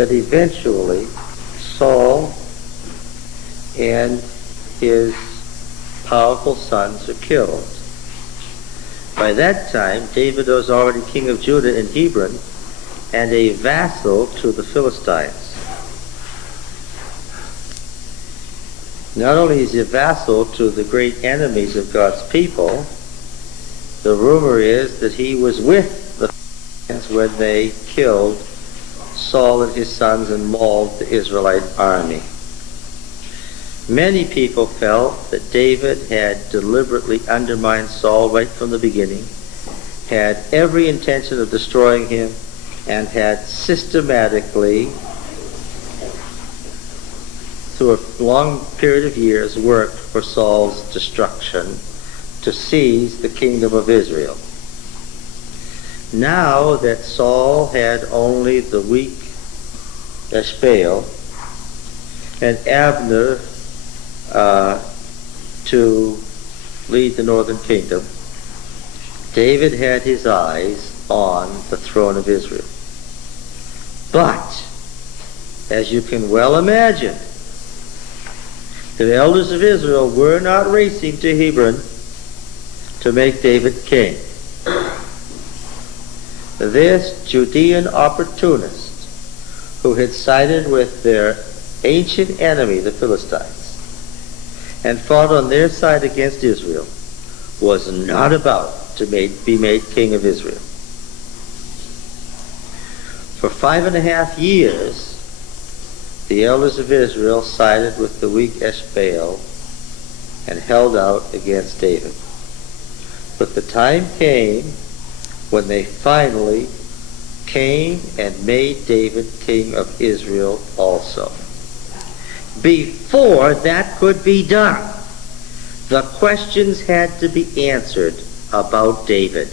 that eventually Saul and his powerful sons are killed. By that time, David was already king of Judah in Hebron and a vassal to the Philistines. Not only is he a vassal to the great enemies of God's people, the rumor is that he was with the Philistines when they killed Saul and his sons and mauled the Israelite army. Many people felt that David had deliberately undermined Saul right from the beginning, had every intention of destroying him, and had systematically, through a long period of years, worked for Saul's destruction to seize the kingdom of Israel. Now that Saul had only the weak Eshbaal and Abner to lead the northern kingdom, David had his eyes on the throne of Israel. But, as you can well imagine, the elders of Israel were not racing to Hebron to make David king. This Judean opportunist, who had sided with their ancient enemy, the Philistines, and fought on their side against Israel, was not about to be made king of Israel. For 5.5 years, the elders of Israel sided with the weak Eshbaal and held out against David. But the time came when they finally came and made David king of Israel also. Before that could be done, the questions had to be answered about David.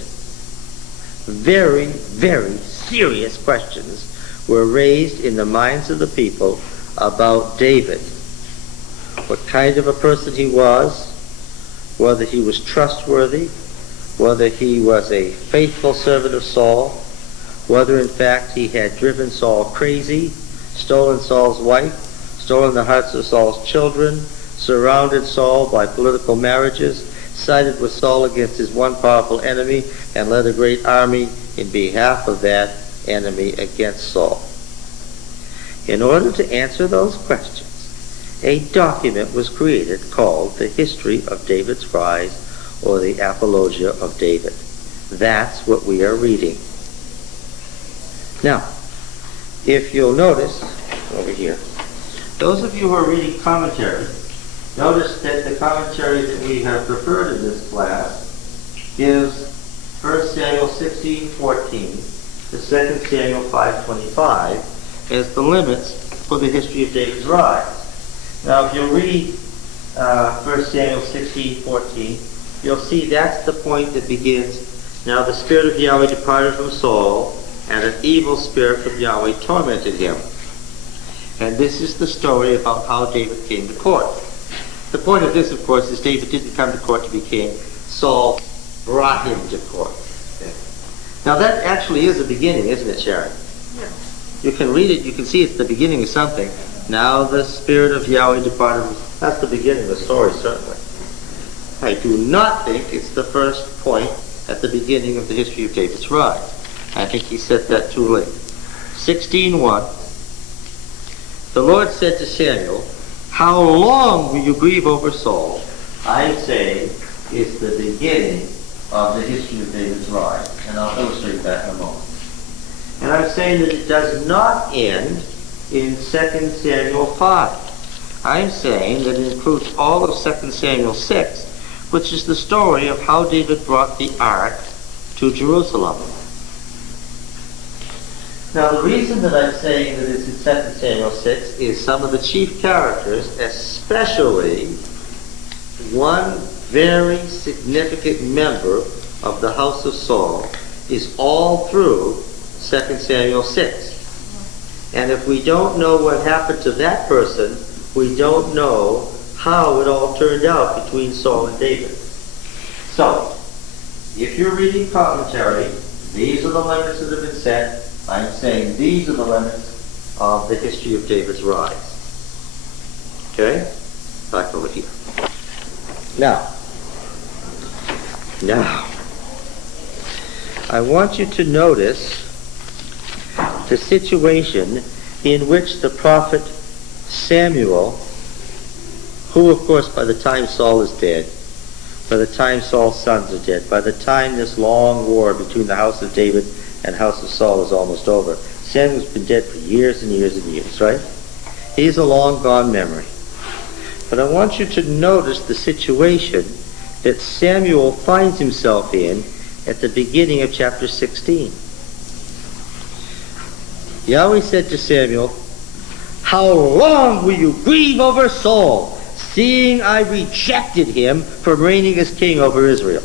Very, very serious questions were raised in the minds of the people about David. What kind of a person he was, whether he was trustworthy, whether he was a faithful servant of Saul, whether in fact he had driven Saul crazy, stolen Saul's wife, stolen the hearts of Saul's children, surrounded Saul by political marriages, sided with Saul against his one powerful enemy, and led a great army in behalf of that enemy against Saul. In order to answer those questions, a document was created called the History of David's Rise, or the Apologia of David. That's what we are reading. Now, if you'll notice, over here, those of you who are reading commentary, notice that the commentary that we have referred in this class gives 1 Samuel 16:14 to 2 Samuel 5:25 as the limits for the history of David's rise. Now, if you read 1 Samuel 16:14, you'll see that's the point that begins, "Now the Spirit of Yahweh departed from Saul, and an evil spirit from Yahweh tormented him." And this is the story about how David came to court. The point of this, of course, is David didn't come to court to be king. Saul brought him to court. Now that actually is the beginning, isn't it, Sharon? Yeah. You can read it, you can see it's the beginning of something. Now the Spirit of Yahweh departed from... That's the beginning of the story, certainly. I do not think it's the first point at the beginning of the history of David's rise. I think he said that too late. 16:1. The Lord said to Samuel, "How long will you grieve over Saul?" I say it's the beginning of the history of David's rise. And I'll illustrate that in a moment. And I'm saying that it does not end in 2 Samuel 5. I'm saying that it includes all of 2 Samuel 6, which is the story of how David brought the ark to Jerusalem. Now, the reason that I'm saying that it's in 2 Samuel 6 is some of the chief characters, especially one very significant member of the house of Saul, is all through 2 Samuel 6. And if we don't know what happened to that person, we don't know how it all turned out between Saul and David. So, if you're reading commentary, these are the limits that have been set. I'm saying these are the limits. of the history of David's rise. Okay? Back over here. Now, I want you to notice the situation in which the prophet Samuel, who of course by the time Saul is dead, by the time Saul's sons are dead, by the time this long war between the house of David and house of Saul is almost over, Samuel's been dead for years and years and years, right? He's a long gone memory. But I want you to notice the situation that Samuel finds himself in at the beginning of chapter 16. Yahweh said to Samuel, "How long will you grieve over Saul, seeing I rejected him from reigning as king over Israel?"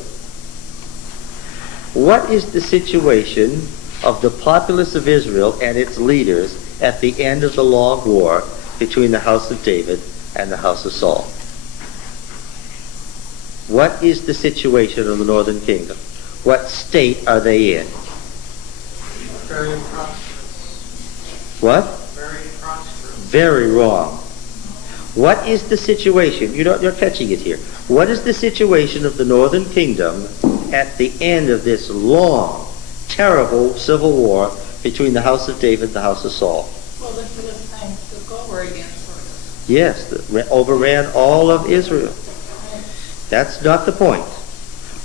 What is the situation of the populace of Israel and its leaders at the end of the long war between the house of David and the house of Saul? What is the situation of the northern kingdom? What state are they in? Very prosperous. What? Very prosperous. Very wrong. What is the situation? You're catching it here. What is the situation of the northern kingdom at the end of this long, terrible civil war between the house of David and the house of Saul? Well, the Philistines took over again for us. Yes, overran all of Israel. That's not the point.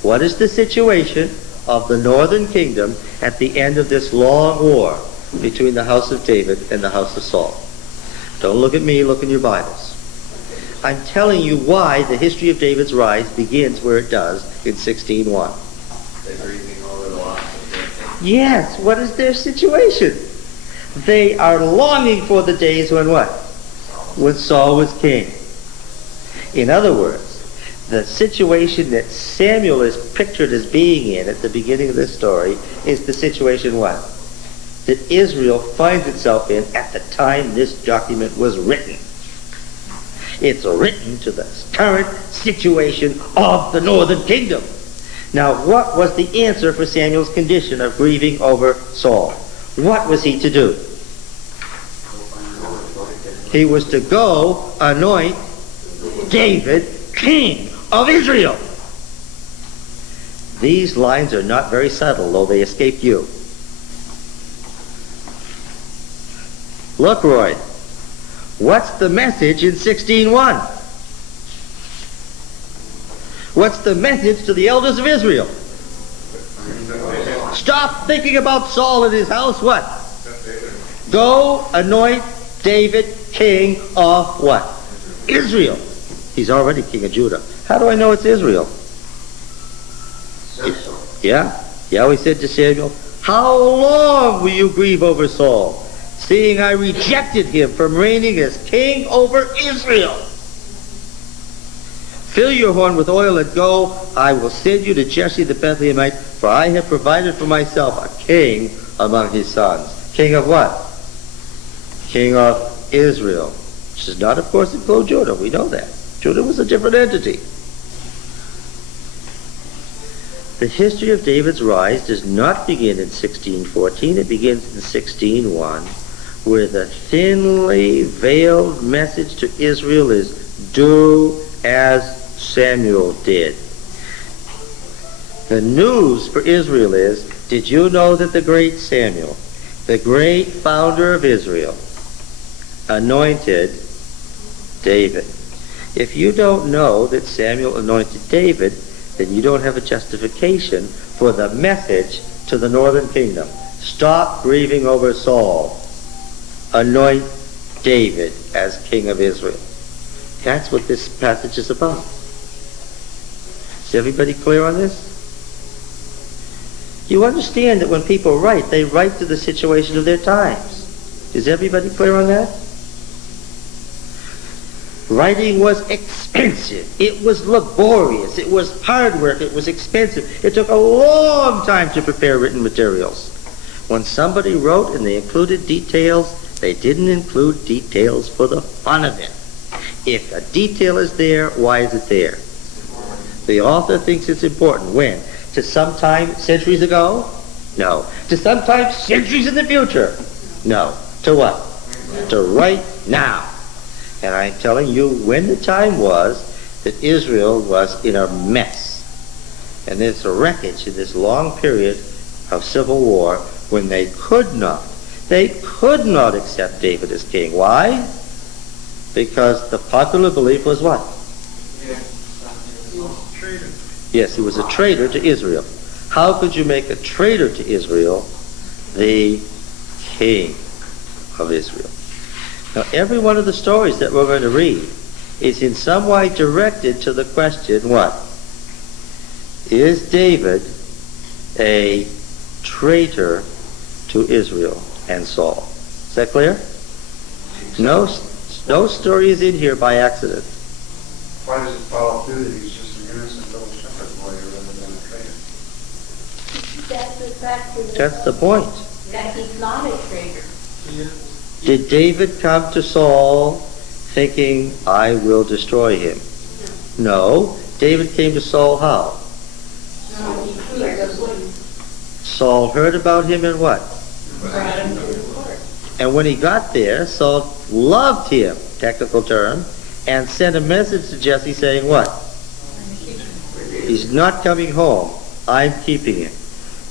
What is the situation of the northern kingdom at the end of this long war between the house of David and the house of Saul? Don't look at me, look in your Bibles. I'm telling you why the history of David's rise begins where it does in 16:1. They're grieving over the loss of their king. Yes, what is their situation? They are longing for the days when what? When Saul was king. In other words, the situation that Samuel is pictured as being in at the beginning of this story is the situation what? That Israel finds itself in at the time this document was written. It's written to the current situation of the northern kingdom. Now, what was the answer for Samuel's condition of grieving over Saul? What was he to do? He was to go anoint David king of Israel. These lines are not very subtle, though they escaped you. Look, Roy. What's the message in 16:1? What's the message to the elders of Israel? Stop thinking about Saul and his house. What? Go anoint David king of what? Israel. He's already king of Judah. How do I know it's Israel? Yeah? Yahweh said to Samuel, "How long will you grieve over Saul, seeing I rejected him from reigning as king over Israel? Fill your horn with oil and go. I will send you to Jesse the Bethlehemite, for I have provided for myself a king among his sons." King of what? King of Israel. Which does not, of course, include Judah. We know that. Judah was a different entity. The history of David's rise does not begin in 16:14. It begins in 16:1, where the thinly veiled message to Israel is, "Do as Samuel did." The news for Israel is, did you know that the great Samuel, the great founder of Israel, anointed David? If you don't know that Samuel anointed David, then you don't have a justification for the message to the northern kingdom. Stop grieving over Saul. Anoint David as king of Israel. That's what this passage is about. Is everybody clear on this? You understand that when people write, they write to the situation of their times. Is everybody clear on that? Writing was expensive. It was laborious. It was hard work. It was expensive. It took a long time to prepare written materials. When somebody wrote and they included details, they didn't include details for the fun of it. If a detail is there, why is it there? The author thinks it's important. When? To sometime centuries ago? No. To sometime centuries in the future? No. To what? to right now. And I'm telling you when the time was that Israel was in a mess. And there's a wreckage in this long period of civil war when they could not accept David as king. Why? Because the popular belief was what? Yes, he was a traitor to Israel. How could you make a traitor to Israel the king of Israel? Now, every one of the stories that we're going to read is in some way directed to the question, what? Is David a traitor to Israel and Saul? Is that clear? No story is in here by accident. Why does it follow through that he's just an innocent little shepherd boy rather than a traitor? That's exactly That's the point. that he's not a traitor. Did David come to Saul thinking, I will destroy him? No. David came to Saul how? No, he wouldn't. Saul heard about him and what? Brought him to the court. And when he got there, Saul loved him, technical term, and sent a message to Jesse saying what? He's not coming home. I'm keeping him.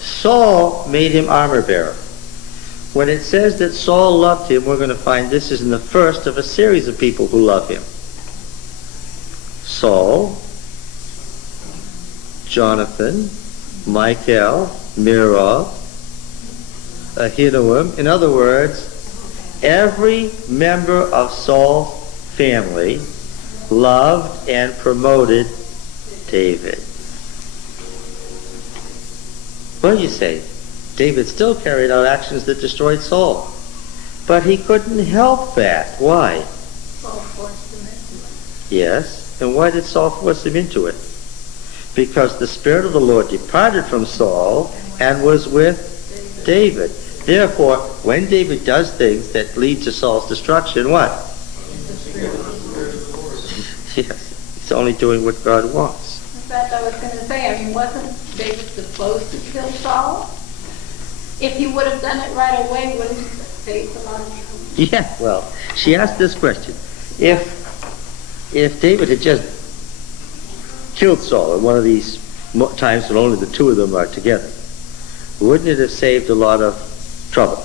Saul made him armor bearer. When it says that Saul loved him, we're going to find this is in the first of a series of people who love him. Saul, Jonathan, Michael, Merab, Ahinoam. In other words, every member of Saul's family loved and promoted David. What do you say? David still carried out actions that destroyed Saul. But he couldn't help that. Why? Saul forced him into it. Yes. And why did Saul force him into it? Because the Spirit of the Lord departed from Saul and was with David. Therefore, when David does things that lead to Saul's destruction, what? Yes. He's only doing what God wants. In fact, I was going to say, I mean, wasn't David supposed to kill Saul? If he would have done it right away, wouldn't he have saved a lot of trouble? Yeah, well, she asked this question. If David had just killed Saul at one of these times when only the two of them are together, wouldn't it have saved a lot of trouble?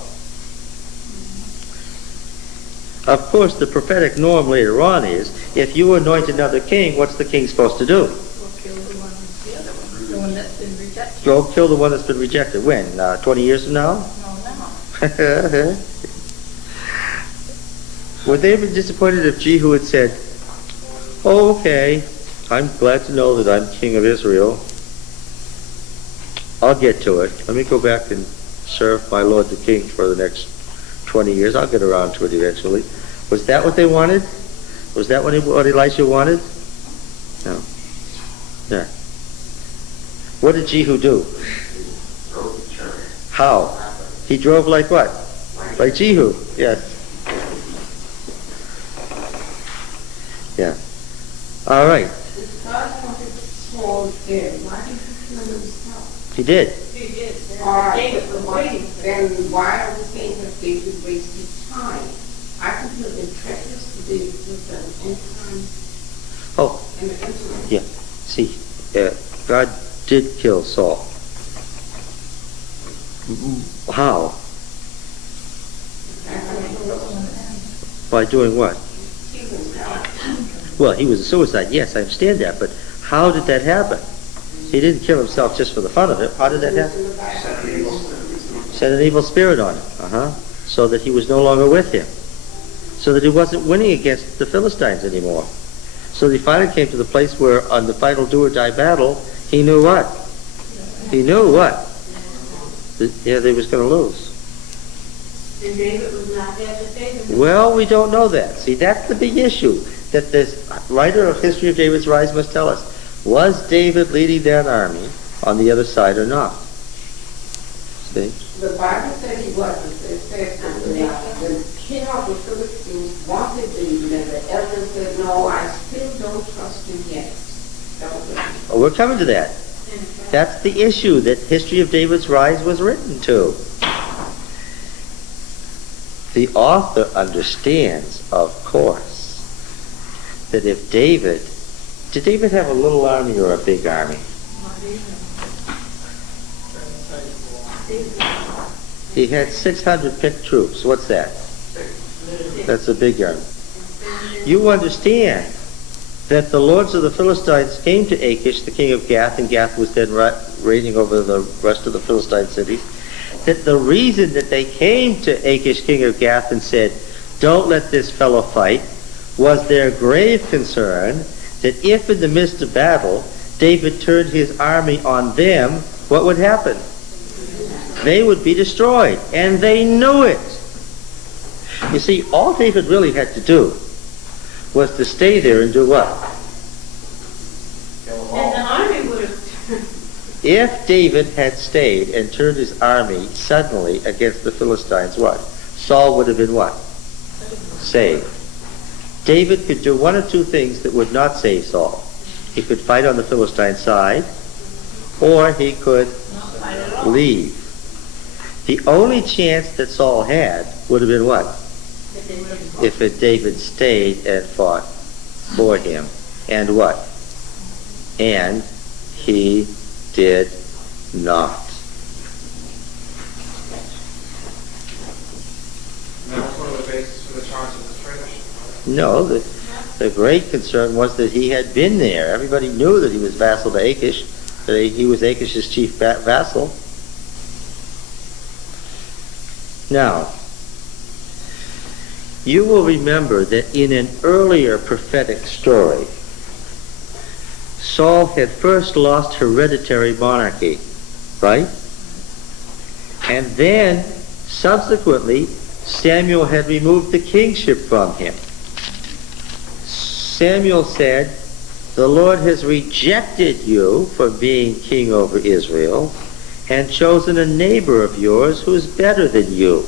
Of course, the prophetic norm later on is, if you anoint another king, what's the king supposed to do? Or kill the one who's the other one, the one that's been rejected. Go kill the one that's been rejected. When? 20 years from now? No, no. Would they have been disappointed if Jehu had said, oh, okay, I'm glad to know that I'm king of Israel. I'll get to it. Let me go back and serve my Lord the King for the next 20 years. I'll get around to it eventually. Was that what they wanted? Was that what Elisha wanted? No. Yeah. What did Jehu do? How? He drove like what? Like Jehu. Yes. Yeah. All right. God wanted Saul dead. Why did he kill himself? He did. He did. David was waiting. Then why are we saying that David wasted time? I can feel the treacherous to David was an end time Oh, in the interim. yeah. See, God did kill Saul. How? By doing what? Well, he was a suicide. Yes, I understand that. But how did that happen? He didn't kill himself just for the fun of it. How did that happen? Sent an evil spirit on him. So that he was no longer with him. So that he wasn't winning against the Philistines anymore. So he finally came to the place where on the final do-or-die battle, he knew what? He knew what? Yeah, they was going to lose. And David was not there to save him. Well, we don't know that. See, that's the big issue that this writer of History of David's Rise must tell us. Was David leading that army on the other side or not? See? The Bible said he wasn't. It said the king of the Philistines wanted David, and the elders said, no, I still don't trust him yet. That was it. Oh, we're coming to that. That's the issue that History of David's Rise was written to. The author understands, of course, that if David, did David have a little army or a big army? He had 600 picked troops. What's that? That's a big army. You understand that the lords of the Philistines came to Achish, the king of Gath, and Gath was then reigning over the rest of the Philistine cities, that the reason that they came to Achish, king of Gath, and said, don't let this fellow fight, was their grave concern that if in the midst of battle David turned his army on them, what would happen? They would be destroyed, and they knew it. You see, all David really had to do was to stay there and do what? And the army would have... If David had stayed and turned his army suddenly against the Philistines, what? Saul would have been what? Saved. David could do one of two things that would not save Saul. He could fight on the Philistine side, or he could leave. The only chance that Saul had would have been what? If David stayed and fought for him. And what? And he did not. And that was one of the bases for the charge of the traitorship. No, the great concern was that he had been there. Everybody knew that he was vassal to Achish, that he was Achish's chief vassal. Now, you will remember that in an earlier prophetic story, Saul had first lost hereditary monarchy, right? And then, subsequently, Samuel had removed the kingship from him. Samuel said, the Lord has rejected you from being king over Israel and chosen a neighbor of yours who is better than you.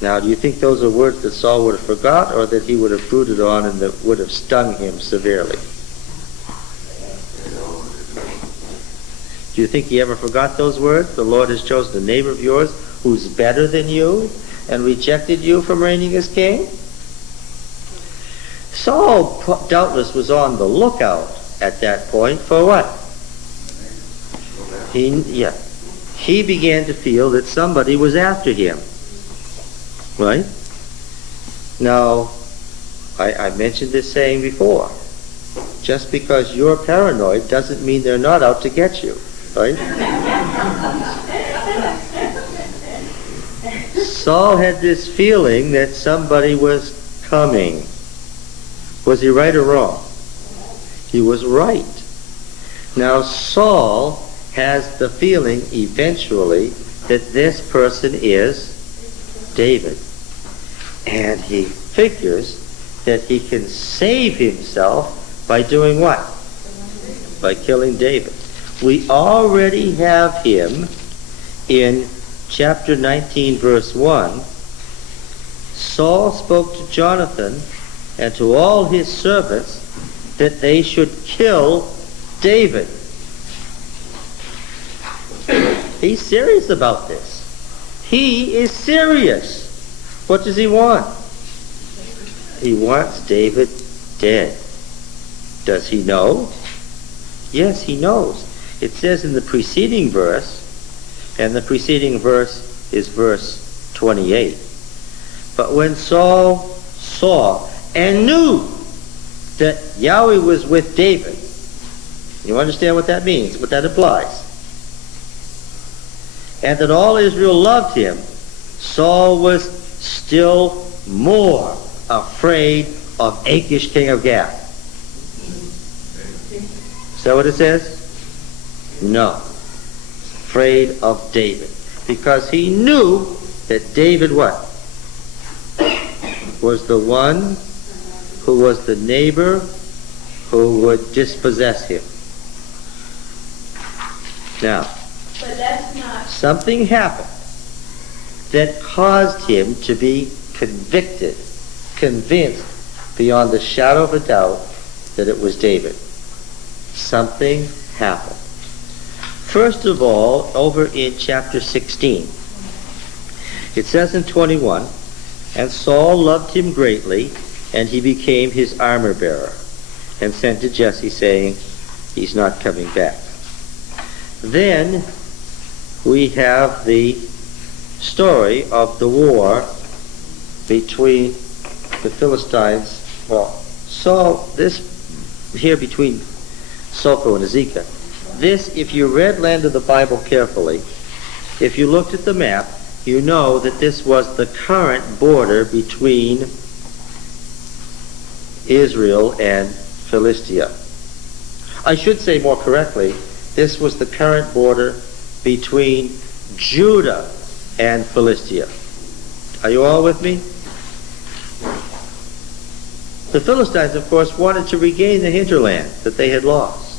Now, do you think those are words that Saul would have forgot, or that he would have brooded on and that would have stung him severely? Do you think he ever forgot those words? The Lord has chosen a neighbor of yours who's better than you and rejected you from reigning as king? Saul doubtless was on the lookout at that point for what? He began to feel that somebody was after him. Right? Now, I mentioned this saying before. Just because you're paranoid doesn't mean they're not out to get you. Right? Saul had this feeling that somebody was coming. Was he right or wrong? He was right. Now, Saul has the feeling eventually that this person is David. And he figures that he can save himself by doing what? By killing David. We already have him in chapter 19, verse 1. Saul spoke to Jonathan and to all his servants that they should kill David. He's serious about this. He is serious. What does he want? He wants David dead. Does he know? Yes, he knows. It says in the preceding verse, and the preceding verse is verse 28. But when Saul saw and knew that Yahweh was with David, you understand what that means, what that implies? And that all Israel loved him, Saul was still more afraid of Achish, king of Gath. Is that what it says? No. Afraid of David. Because he knew that David what? Was the one who was the neighbor who would dispossess him. Now, But that's not, something happened that caused him to be convicted, convinced beyond the shadow of a doubt that it was David. Something happened. First of all, over in chapter 16, It says in 21, and Saul loved him greatly, and he became his armor bearer, and sent to Jesse, saying, he's not coming back. Then we have the story of the war between the Philistines. Well, Saul, this here between Soko and Azekah. This, if you read Land of the Bible carefully, if you looked at the map, you know that this was the current border between Israel and Philistia. I should say more correctly, this was the current border between Judah and Philistia. Are you all with me? The Philistines, of course, wanted to regain the hinterland that they had lost.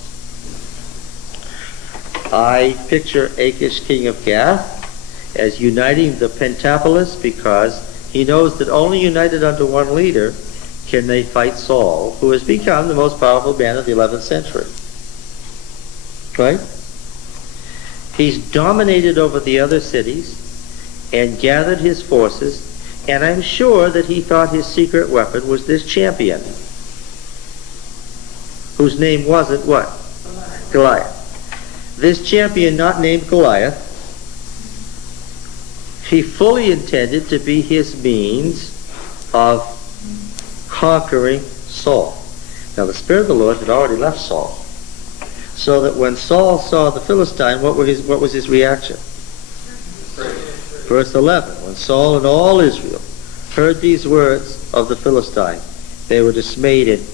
I picture Achish, king of Gath, as uniting the Pentapolis because he knows that only united under one leader can they fight Saul, who has become the most powerful man of the 11th century. Right? He's dominated over the other cities and gathered his forces, and I'm sure that he thought his secret weapon was this champion, whose name wasn't what? Goliath. This champion, not named Goliath, he fully intended to be his means of conquering Saul. Now the Spirit of the Lord had already left Saul, so that when Saul saw the Philistine, what was his reaction? Verse 11, when Saul and all Israel heard these words of the Philistine, they were dismayed and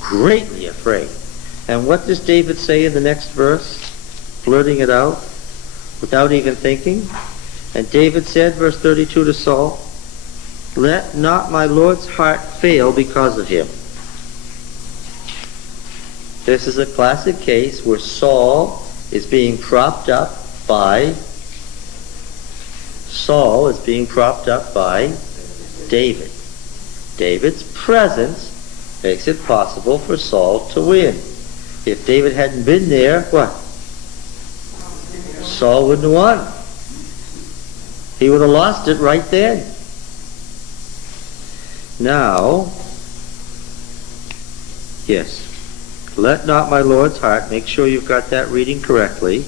greatly afraid. And what does David say in the next verse? Blurting it out without even thinking. And David said, verse 32 to Saul, let not my Lord's heart fail because of him. This is a classic case where Saul is being propped up by David. David's presence makes it possible for Saul to win. If David hadn't been there, what? Saul wouldn't have won. He would have lost it right then. Now, yes, let not my Lord's heart, make sure you've got that reading correctly.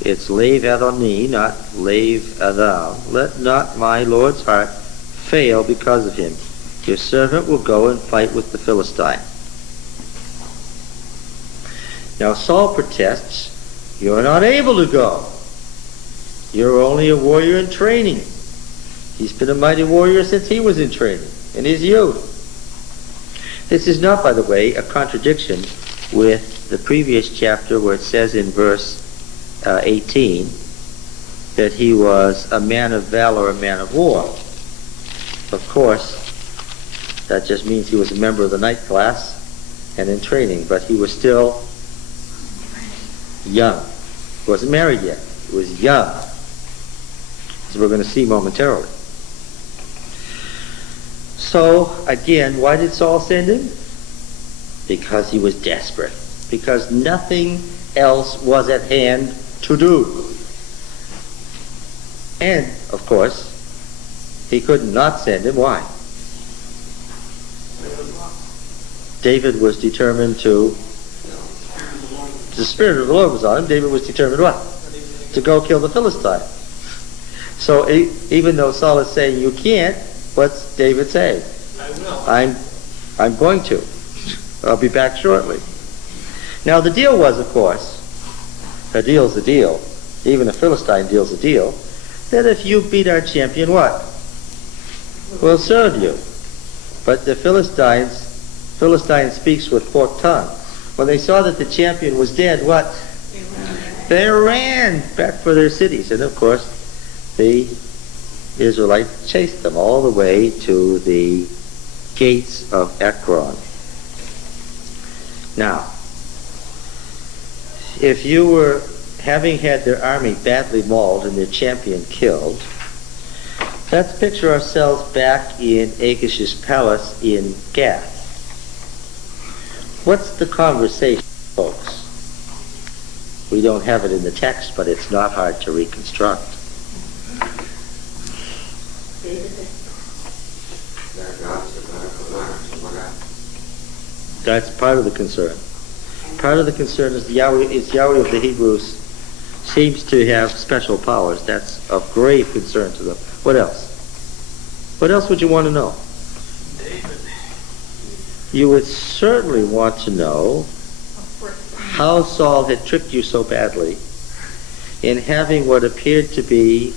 It's Lev Adoni, not Lev Adam. Let not my Lord's heart fail because of him. Your servant will go and fight with the Philistine. Now Saul protests, you're not able to go. You're only a warrior in training. He's been a mighty warrior since he was in training, in his youth. This is not, by the way, a contradiction with the previous chapter where it says in verse 18 that he was a man of valor, a man of war. Of course, that just means he was a member of the knight class and in training, but he was still young. He wasn't married yet. He was young, as we're going to see momentarily. So, again, why did Saul send him? Because he was desperate. Because nothing else was at hand to do. And, of course, he could not send him. Why? David was determined to... The Spirit of the Lord was on him. David was determined what? To go kill the Philistine. So even though Saul is saying you can't, what's David saying? I will. I'm going to. I'll be back shortly. Now the deal was, of course, a deal's a deal. Even a Philistine deal's a deal. That if you beat our champion, what? We'll serve you. But the Philistine speaks with forked tongue. When they saw that the champion was dead, what? They ran back for their cities. And of course, the Israelites chased them all the way to the gates of Ekron. Now, if you were having had their army badly mauled and their champion killed, let's picture ourselves back in Achish's palace in Gath. What's the conversation, folks? We don't have it in the text, but it's not hard to reconstruct. That's part of the concern. Part of the concern is Yahweh of the Hebrews seems to have special powers. That's of grave concern to them. What else? What else would you want to know? David. You would certainly want to know how Saul had tricked you so badly in having what appeared to be,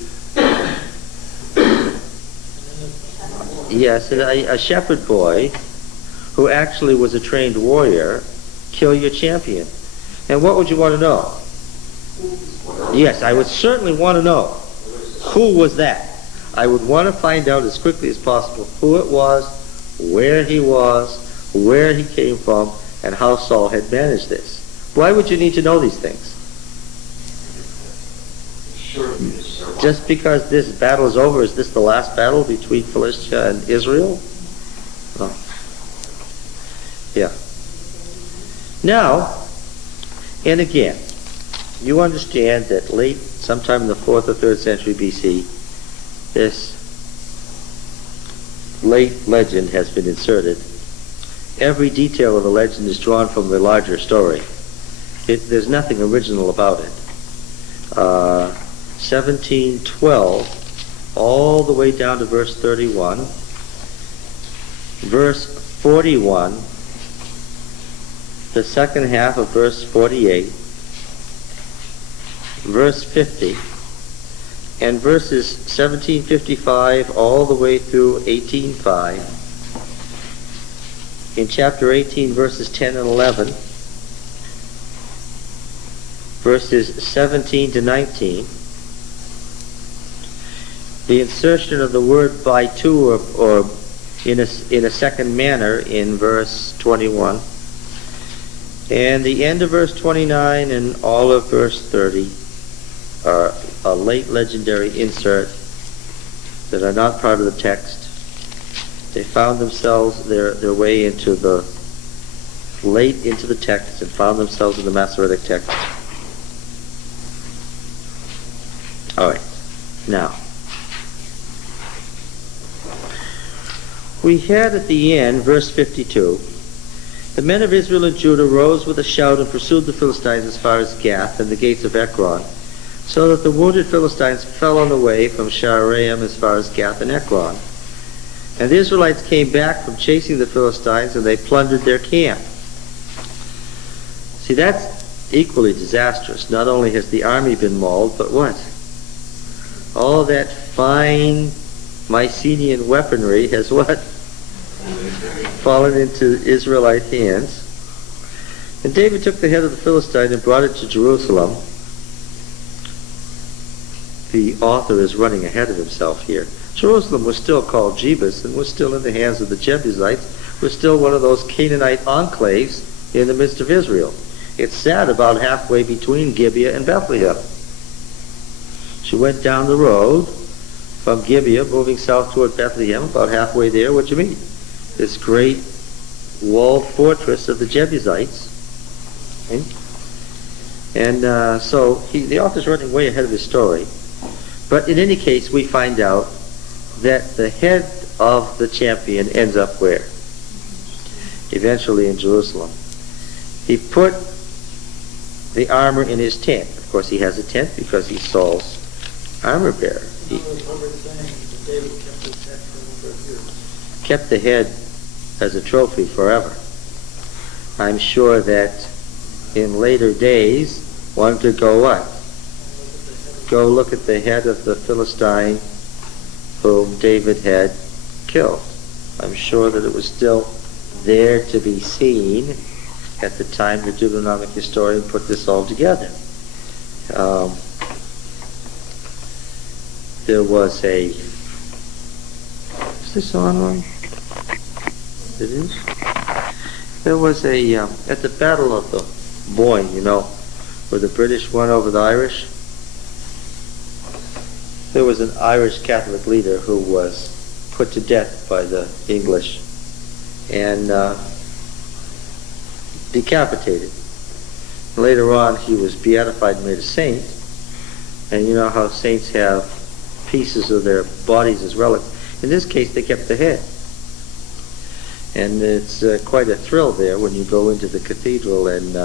yes, a shepherd boy who actually was a trained warrior kill your champion. And what would you want to know? Yes, I would certainly want to know who was that. I would want to find out as quickly as possible who it was, where he came from, and how Saul had managed this. Why would you need to know these things? Just because this battle is over, is this the last battle between Philistia and Israel? No. Yeah. Now, and again, you understand that sometime in the 4th or 3rd century BC, this late legend has been inserted. Every detail of the legend is drawn from the larger story. There's nothing original about it. 1712, all the way down to verse 31, verse 41, the second half of verse 48, verse 50, and verses 1755 all the way through 1805. In chapter 18, verses 10 and 11, verses 17 to 19, the insertion of the word by two or in a second manner in verse 21, and the end of verse 29 and all of verse 30 are a late legendary insert that are not part of the text. They found themselves their way into the text and found themselves in the Masoretic text. All right, now we had at the end verse 52. The men of Israel and Judah rose with a shout and pursued the Philistines as far as Gath and the gates of Ekron, so that the wounded Philistines fell on the way from Sha'araim as far as Gath and Ekron. And the Israelites came back from chasing the Philistines, and they plundered their camp. See, that's equally disastrous. Not only has the army been mauled, but what? All that fine Mycenaean weaponry has what? Fallen into Israelite hands. And David took the head of the Philistine and brought it to Jerusalem. The author is running ahead of himself here. Jerusalem was still called Jebus and was still in the hands of the Jebusites, was still one of those Canaanite enclaves in the midst of Israel. It sat about halfway between Gibeah and Bethlehem. She went down the road from Gibeah, moving south toward Bethlehem, about halfway there. What do you mean? This great walled fortress of the Jebusites. Okay? And so the author's running way ahead of his story. But in any case, we find out that the head of the champion ends up where? Eventually in Jerusalem. He put the armor in his tent. Of course, he has a tent because he's Saul's armor bearer. He kept the head as a trophy forever. I'm sure that in later days, one could go what? Go look at the head of the Philistine whom David had killed. I'm sure that it was still there to be seen at the time the Deuteronomic historian put this all together. There was a... Is this on one? It is? There was a... at the Battle of the Boyne, where the British won over the Irish, there was an Irish Catholic leader who was put to death by the English and decapitated. Later on, he was beatified and made a saint. And you know how saints have pieces of their bodies as relics. In this case, they kept the head. And it's quite a thrill there when you go into the cathedral and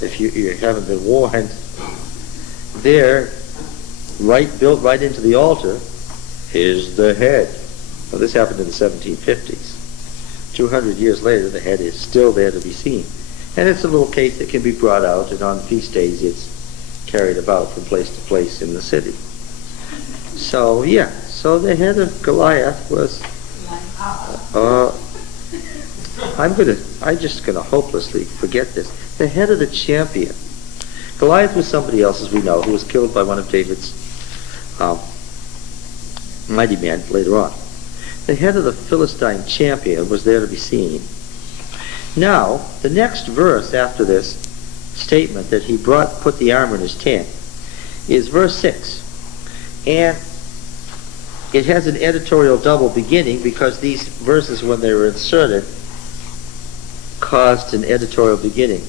if you haven't been warned, there, built right into the altar, is the head. Well, this happened in the 1750s. 200 years later, the head is still there to be seen. And it's a little case that can be brought out, and on feast days it's carried about from place to place in the city. So, yeah, so the head of Goliath was, I'm just going to hopelessly forget this. The head of the champion. Goliath was somebody else, as we know, who was killed by one of David's mighty men later on. The head of the Philistine champion was there to be seen. Now, the next verse after this statement that he put the armor in his tent is verse 6. And it has an editorial double beginning because these verses, when they were inserted, caused an editorial beginning.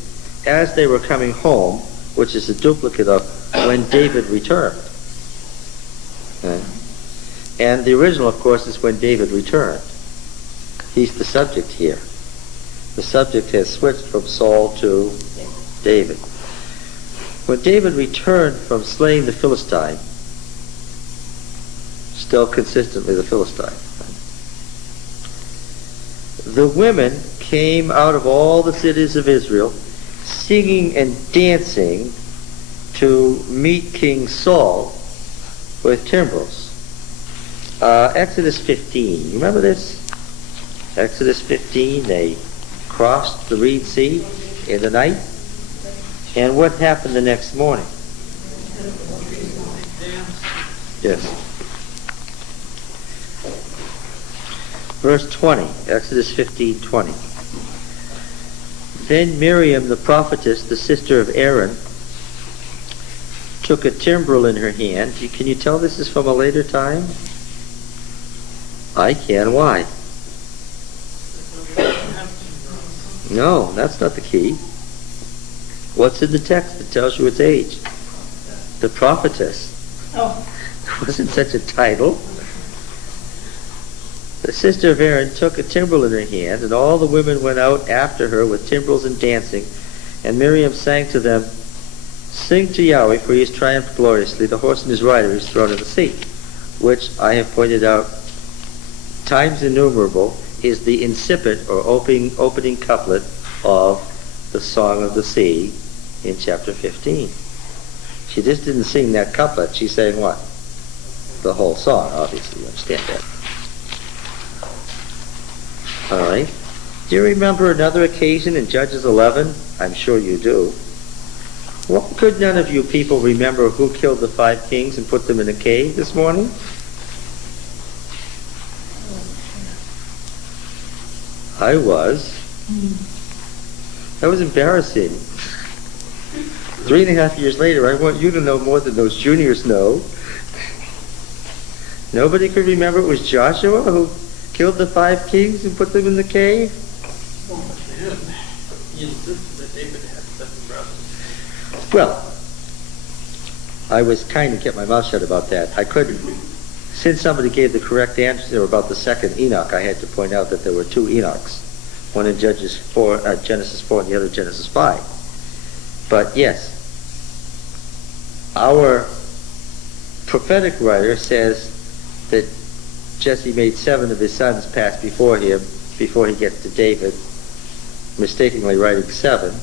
As they were coming home, which is a duplicate of when David returned. Okay? And the original, of course, is when David returned. He's the subject here. The subject has switched from Saul to David. When David returned from slaying the Philistine, still consistently the Philistine, the women came out of all the cities of Israel singing and dancing to meet King Saul with timbrels. Exodus 15, you remember this? Exodus 15, they crossed the Reed Sea in the night. And what happened the next morning? Yes. Verse 20, Exodus 15:20. Then Miriam the prophetess, the sister of Aaron, took a timbrel in her hand. Can you tell this is from a later time? I can. Why? No, that's not the key. What's in the text that tells you its age? The prophetess. Oh. It wasn't such a title. The sister of Aaron took a timbrel in her hand, and all the women went out after her with timbrels and dancing. And Miriam sang to them, "Sing to Yahweh, for he has triumphed gloriously. The horse and his rider is thrown in the sea," which I have pointed out times innumerable is the incipit or opening couplet of the Song of the Sea in chapter 15. She just didn't sing that couplet. She sang what? The whole song, obviously. You understand that. All right. Do you remember another occasion in Judges 11? I'm sure you do. Well, could none of you people remember who killed the 5 kings and put them in a cave this morning? I was. That was embarrassing. 3.5 years later, I want you to know more than those juniors know. Nobody could remember it was Joshua who killed the 5 kings and put them in the cave? Well, I was kind of kept my mouth shut about that. I couldn't. Since somebody gave the correct answer about the second Enoch, I had to point out that there were 2 Enochs. One in Genesis 4 and the other Genesis 5. But yes, our prophetic writer says that Jesse made 7 of his sons pass before him before he gets to David, mistakenly writing 7.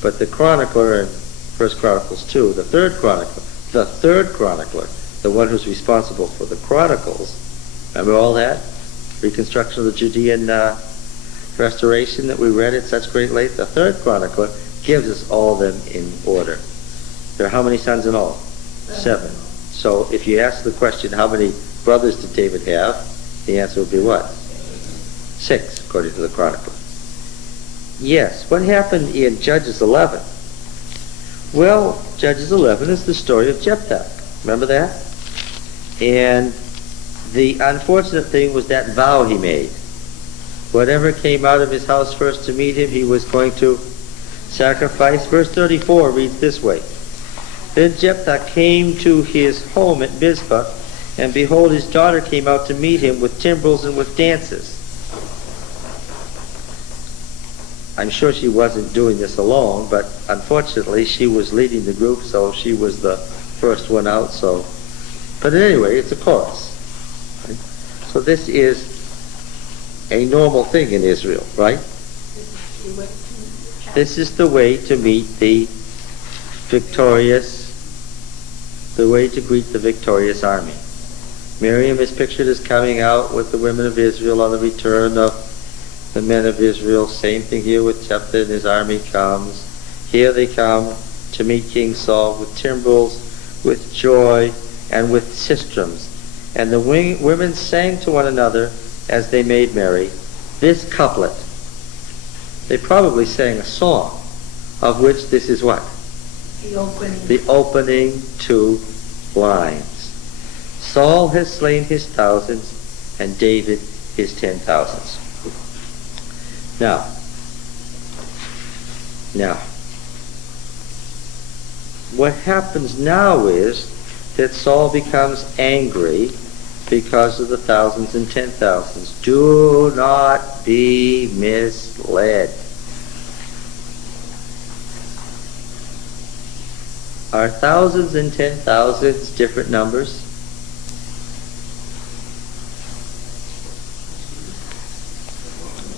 But the chronicler in 1 Chronicles 2, the third chronicler, the one who's responsible for the Chronicles, remember all that? Reconstruction of the Judean restoration that we read at such great length? The third chronicler gives us all of them in order. There are how many sons in all? 7. So if you ask the question, how many brothers did David have? The answer would be what? 6, according to the chronicler. Yes, what happened in Judges 11? Well, Judges 11 is the story of Jephthah. Remember that? And the unfortunate thing was that vow he made. Whatever came out of his house first to meet him, he was going to sacrifice. Verse 34 reads this way. Then Jephthah came to his home at Mizpah, and behold, his daughter came out to meet him with timbrels and with dances. I'm sure she wasn't doing this alone, but unfortunately she was leading the group, so she was the first one out. So, but anyway, it's a chorus. Right? So this is a normal thing in Israel, right? This is the way to meet the way to greet the victorious army. Miriam is pictured as coming out with the women of Israel on the return of the men of Israel. Same thing here with Jephthah and his army comes. Here they come to meet King Saul with timbrels, with joy, and with sistrums. And the women sang to one another as they made merry this couplet. They probably sang a song, of which this is what? The opening 2 lines. Saul has slain his thousands, and David his 10,000s. Now, what happens now is that Saul becomes angry because of the thousands and 10,000s. Do not be misled. Are thousands and 10,000s different numbers?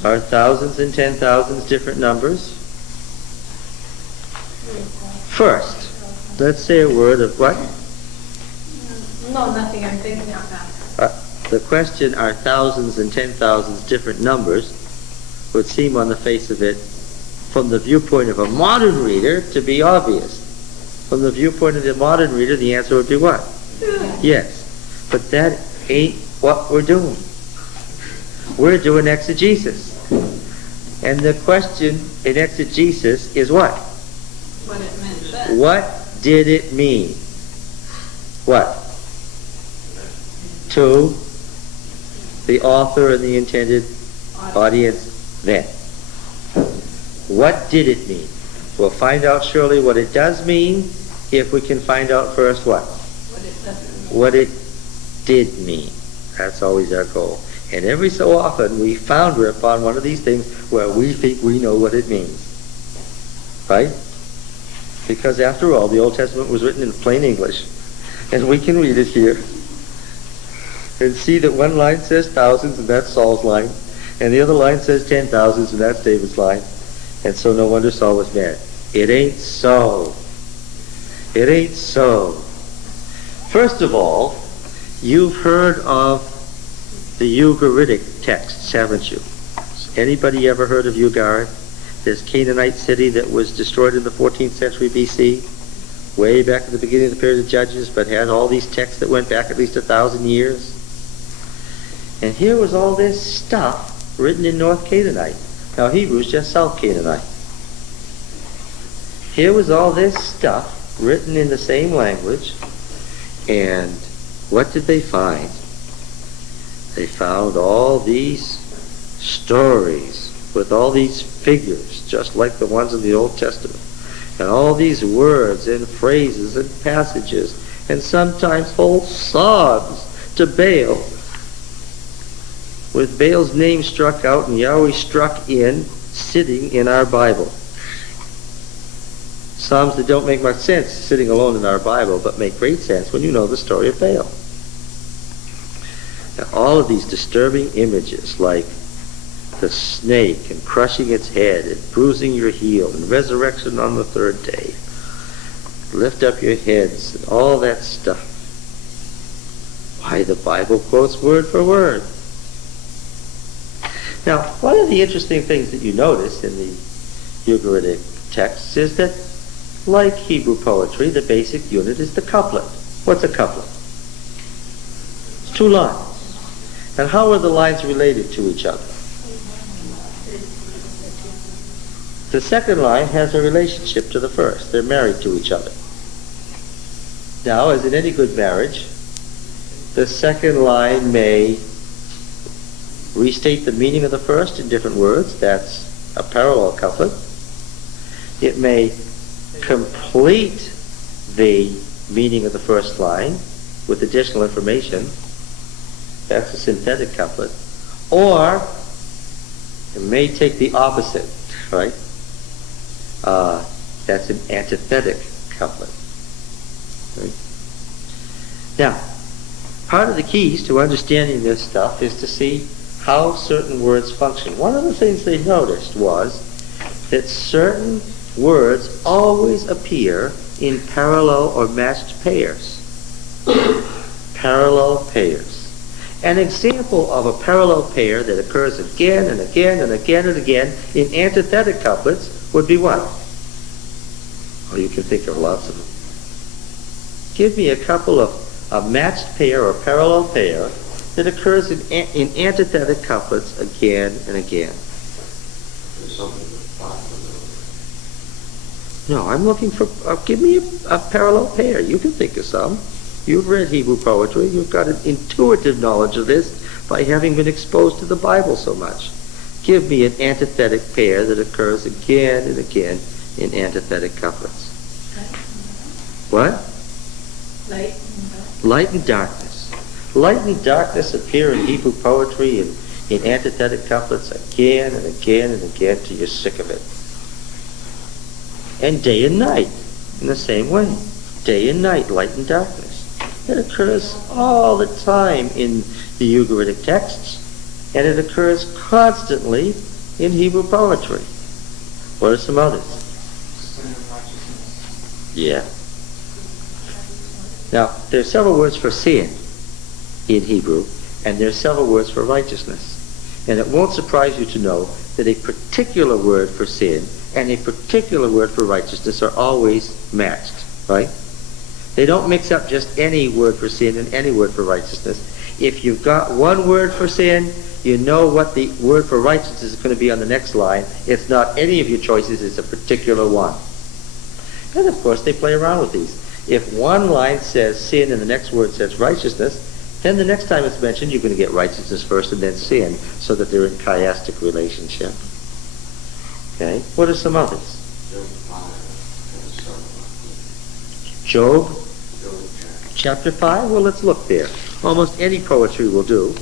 Are thousands and 10,000s different numbers? First, let's say a word of what? No, nothing. I'm thinking of that. The question, are thousands and 10,000s different numbers, would seem on the face of it, from the viewpoint of a modern reader, to be obvious. From the viewpoint of the modern reader, the answer would be what? Yes. But that ain't what we're doing. We're doing exegesis. And the question in exegesis is what? What it meant then. What did it mean? What? To the author and the intended audience then. What did it mean? We'll find out surely what it does mean if we can find out first what? What it doesn't mean. What it did mean. That's always our goal. And every so often we founder upon one of these things where we think we know what it means. Right? Because after all, the Old Testament was written in plain English. And we can read it here and see that one line says thousands, and that's Saul's line. And the other line says 10,000s, and that's David's line. And so no wonder Saul was mad. It ain't so. It ain't so. First of all, you've heard of the Ugaritic texts, haven't you? Anybody ever heard of Ugarit? This Canaanite city that was destroyed in the 14th century BC, way back at the beginning of the period of Judges, but had all these texts that went back at least 1,000 years. And here was all this stuff written in North Canaanite. Now Hebrew's just South Canaanite. Here was all this stuff written in the same language, and what did they find? They found all these stories with all these figures, just like the ones in the Old Testament, and all these words and phrases and passages, and sometimes whole songs to Baal, with Baal's name struck out and Yahweh struck in, sitting in our Bible. Psalms that don't make much sense sitting alone in our Bible, but make great sense when you know the story of Baal. Now, all of these disturbing images, like the snake and crushing its head and bruising your heel and resurrection on the third day, lift up your heads and all that stuff. Why, the Bible quotes word for word. Now, one of the interesting things that you notice in the Ugaritic texts is that, like Hebrew poetry, the basic unit is the couplet. What's a couplet? It's 2 lines. And how are the lines related to each other? The second line has a relationship to the first. They're married to each other. Now, as in any good marriage, the second line may restate the meaning of the first in different words. That's a parallel couplet. It may complete the meaning of the first line with additional information. That's a synthetic couplet. Or it may take the opposite right? That's an antithetic couplet. Right? Now, part of the keys to understanding this stuff is to see how certain words function. One of the things they noticed was that certain words always appear in parallel or matched pairs. Parallel pairs. An example of a parallel pair that occurs again and again and again and again in antithetic couplets would be what? Oh, you can think of lots of them. Give me a couple of a matched pair or parallel pair that occurs in antithetic couplets again and again. There's something with five of No, I'm looking for, give me a parallel pair. You can think of some. You've read Hebrew poetry. You've got an intuitive knowledge of this by having been exposed to the Bible so much. Give me an antithetic pair that occurs again and again in antithetic couplets. What? Light and dark. Light and darkness. Light and darkness appear in Hebrew poetry in antithetic couplets again and again and again till you're sick of it. And day and night in the same way. Day and night, light and darkness. It occurs all the time in the Ugaritic texts, and it occurs constantly in Hebrew poetry. What are some others? Sin and righteousness. Yeah. Now, there are several words for sin in Hebrew, and there are several words for righteousness. And it won't surprise you to know that a particular word for sin and a particular word for righteousness are always matched, right? They don't mix up just any word for sin and any word for righteousness. If you've got one word for sin, you know what the word for righteousness is going to be on the next line. It's not any of your choices, it's a particular one. And of course, they play around with these. If one line says sin and the next word says righteousness, then the next time it's mentioned, you're going to get righteousness first and then sin, so that they're in chiastic relationship. Okay? What are some others? Job chapter 5? Well, let's look there. Almost any poetry will do.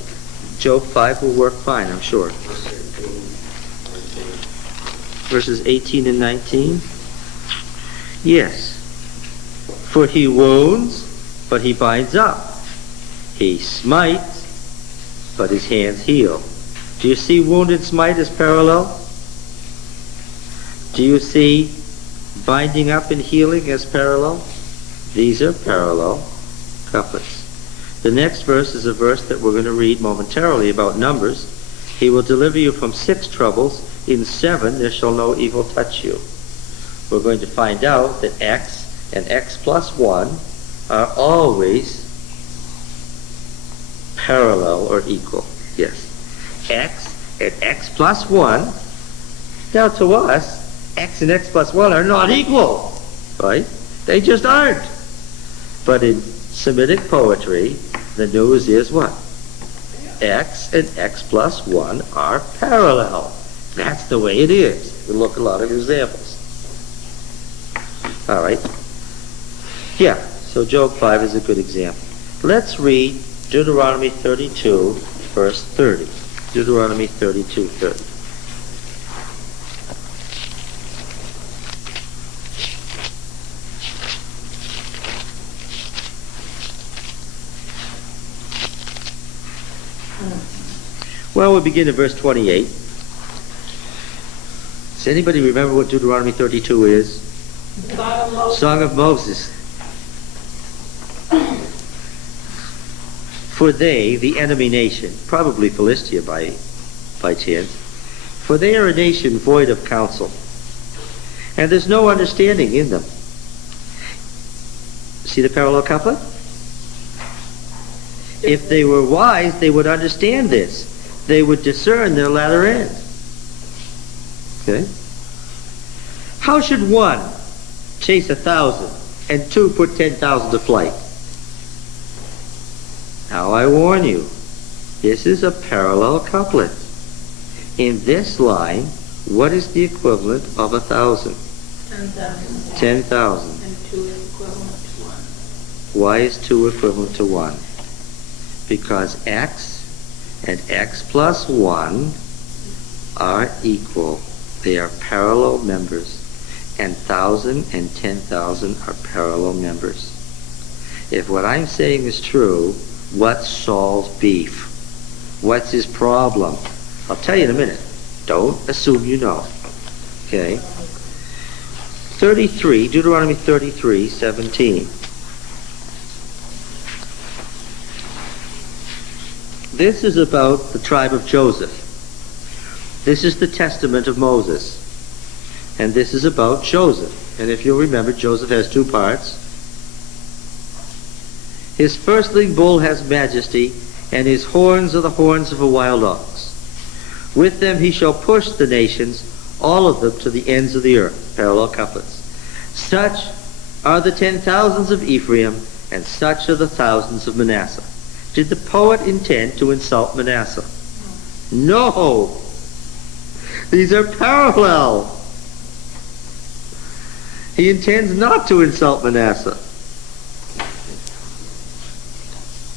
Job 5 will work fine, I'm sure. Verses 18 and 19? Yes. For he wounds, but he binds up. He smites, but his hands heal. Do you see wound and smite as parallel? Do you see binding up and healing as parallel? These are parallel couplets. The next verse is a verse that we're going to read momentarily about numbers. He will deliver you from 6 troubles. In 7 there shall no evil touch you. We're going to find out that x and x plus 1 are always parallel or equal. Yes. X and x plus 1. Now to us, x and x plus 1 are not equal. Right? They just aren't. But in Semitic poetry, the news is what? X and x plus 1 are parallel. That's the way it is. We'll look at a lot of examples. All right. Yeah, so Job 5 is a good example. Let's read Deuteronomy 32, verse 30. Deuteronomy 32, 30. Well, we'll begin at verse 28. Does anybody remember what Deuteronomy 32 is? Song of Moses. For they, the enemy nation, probably Philistia by chance, for they are a nation void of counsel, and there's no understanding in them. See the parallel couplet? If they were wise, they would understand this. They would discern their latter end. Okay? How should 1 chase 1,000 and 2 put 10,000 to flight? Now I warn you, this is a parallel couplet. In this line, what is the equivalent of 1,000? 10,000. 10,000. And 2 is equivalent to 1. Why is 2 equivalent to 1? Because x and x plus 1 are equal. They are parallel members, and 1,000 and 10,000 are parallel members. If what I'm saying is true, what's Saul's beef? What's his problem? I'll tell you in a minute. Don't assume you know. Okay? 33, Deuteronomy 33:17. This is about the tribe of Joseph. This is the testament of Moses. And this is about Joseph. And if you'll remember, Joseph has two parts. His firstling bull has majesty, and his horns are the horns of a wild ox. With them he shall push the nations, all of them to the ends of the earth. Parallel couplets. Such are the 10,000s of Ephraim, and such are the thousands of Manasseh. Did the poet intend to insult Manasseh? No! These are parallel. He intends not to insult Manasseh.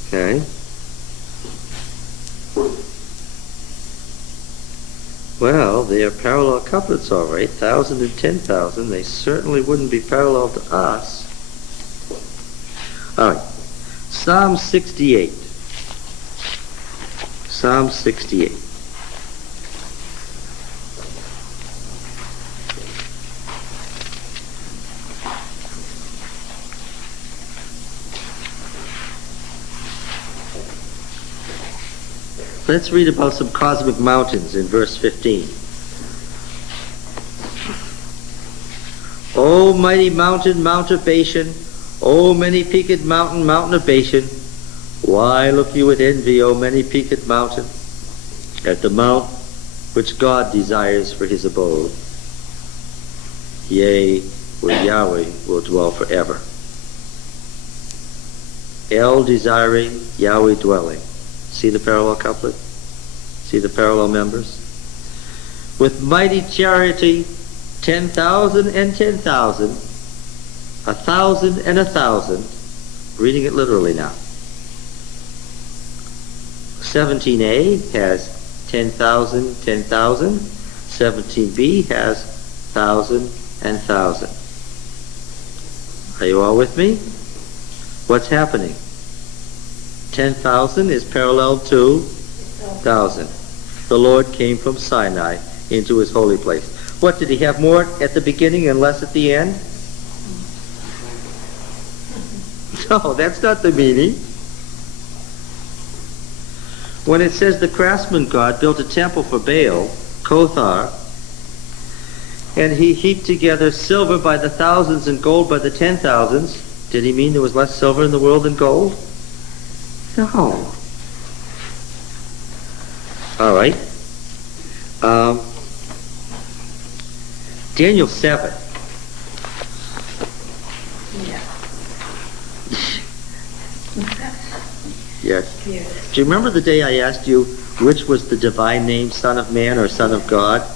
Okay? Well, they are parallel couplets, all right. 1,000 and 10,000. They certainly wouldn't be parallel to us. All right. Psalm 68. Psalm 68. Let's read about some cosmic mountains in verse 15. O mighty mountain, mount of Bashan, O many-peaked mountain, mountain of Bashan, why look you with envy, O many-peaked mountain, at the mount which God desires for his abode, yea, where Yahweh will dwell forever. El desiring, Yahweh dwelling. See the parallel couplet? See the parallel members? With mighty charity, 10,000 and 10,000, 1,000 and 1,000, reading it literally now. 17a has 10,000, 10,000. 17b has 1,000 and 1,000. Are you all with me? What's happening? 10,000 is parallel to 1,000. The Lord came from Sinai into his holy place. What, did he have more at the beginning and less at the end? No, that's not the meaning. When it says the craftsman god built a temple for Baal, Kothar, and he heaped together silver by the thousands and gold by the 10,000s, did he mean there was less silver in the world than gold? No. All right. Daniel 7. Yeah. Yes. Do you remember the day I asked you which was the divine name, Son of Man or Son of God?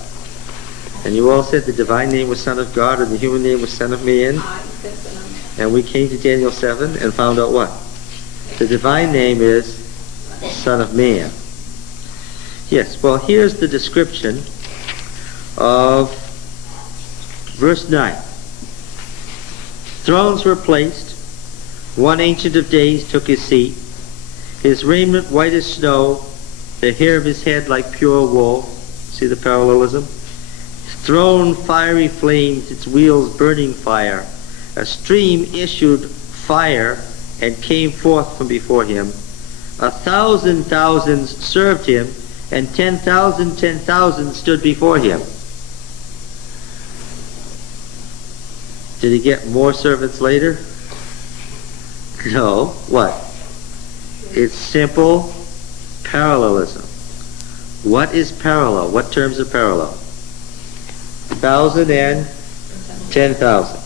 And you all said the divine name was Son of God and the human name was Son of Man. And we came to Daniel 7 and found out what? The divine name is Son of Man. Yes, well, here's the description of verse 9. Thrones were placed. One Ancient of Days took his seat. His raiment white as snow, the hair of his head like pure wool. See the parallelism? His throne fiery flames, its wheels burning fire. A stream issued fire and came forth from before him. 1,000 thousands served him, and 10,000 stood before him. Did he get more servants later? No. What? It's simple parallelism. What is parallel? What terms are parallel? 1,000 and 10,000.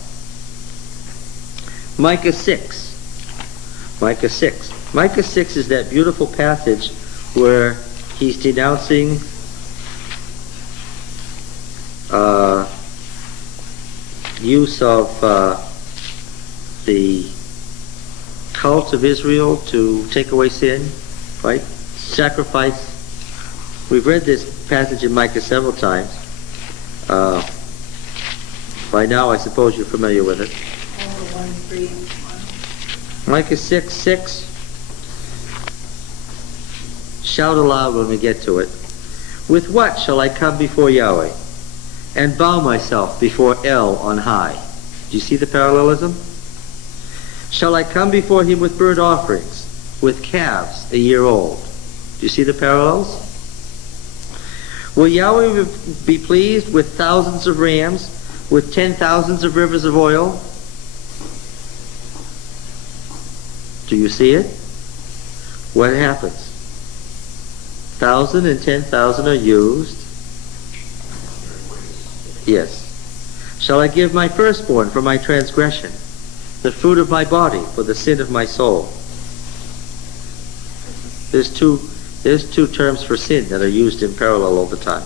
Micah 6. Micah 6. Micah 6 is that beautiful passage where he's denouncing use of the cult of Israel to take away sin, right? Sacrifice. We've read this passage in Micah several times. By now, I suppose you're familiar with it. Over 1, 3, and 1. Micah 6:6. Shout aloud when we get to it. With what shall I come before Yahweh and bow myself before El on high? Do you see the parallelism? Shall I come before him with burnt offerings, with calves a year old? Do you see the parallels? Will Yahweh be pleased with thousands of rams, with 10,000s of rivers of oil? Do you see it? What happens? 1,000 and 10,000 are used. Yes. Shall I give my firstborn for my transgression, the fruit of my body for the sin of my soul? There's two terms for sin that are used in parallel all the time.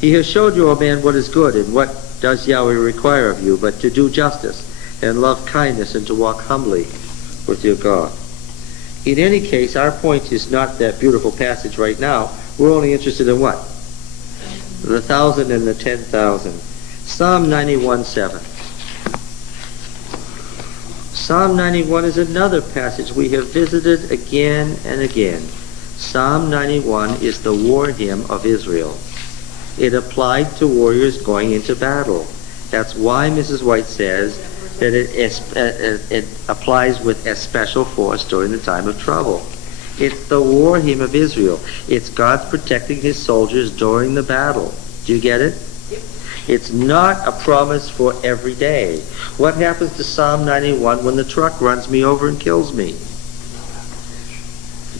He has showed you, O man, what is good, and what does Yahweh require of you, but to do justice and love kindness and to walk humbly with your God. In any case, our point is not that beautiful passage right now. We're only interested in what? The 1,000 and the 10,000. Psalm 91:7. Psalm 91 is another passage we have visited again and again. Psalm 91 is the war hymn of Israel. It applied to warriors going into battle. That's why Mrs. White says that it applies with a special force during the time of trouble. It's the war hymn of Israel. It's God protecting his soldiers during the battle. Do you get it? Yep. It's not a promise for every day. What happens to Psalm 91 when the truck runs me over and kills me?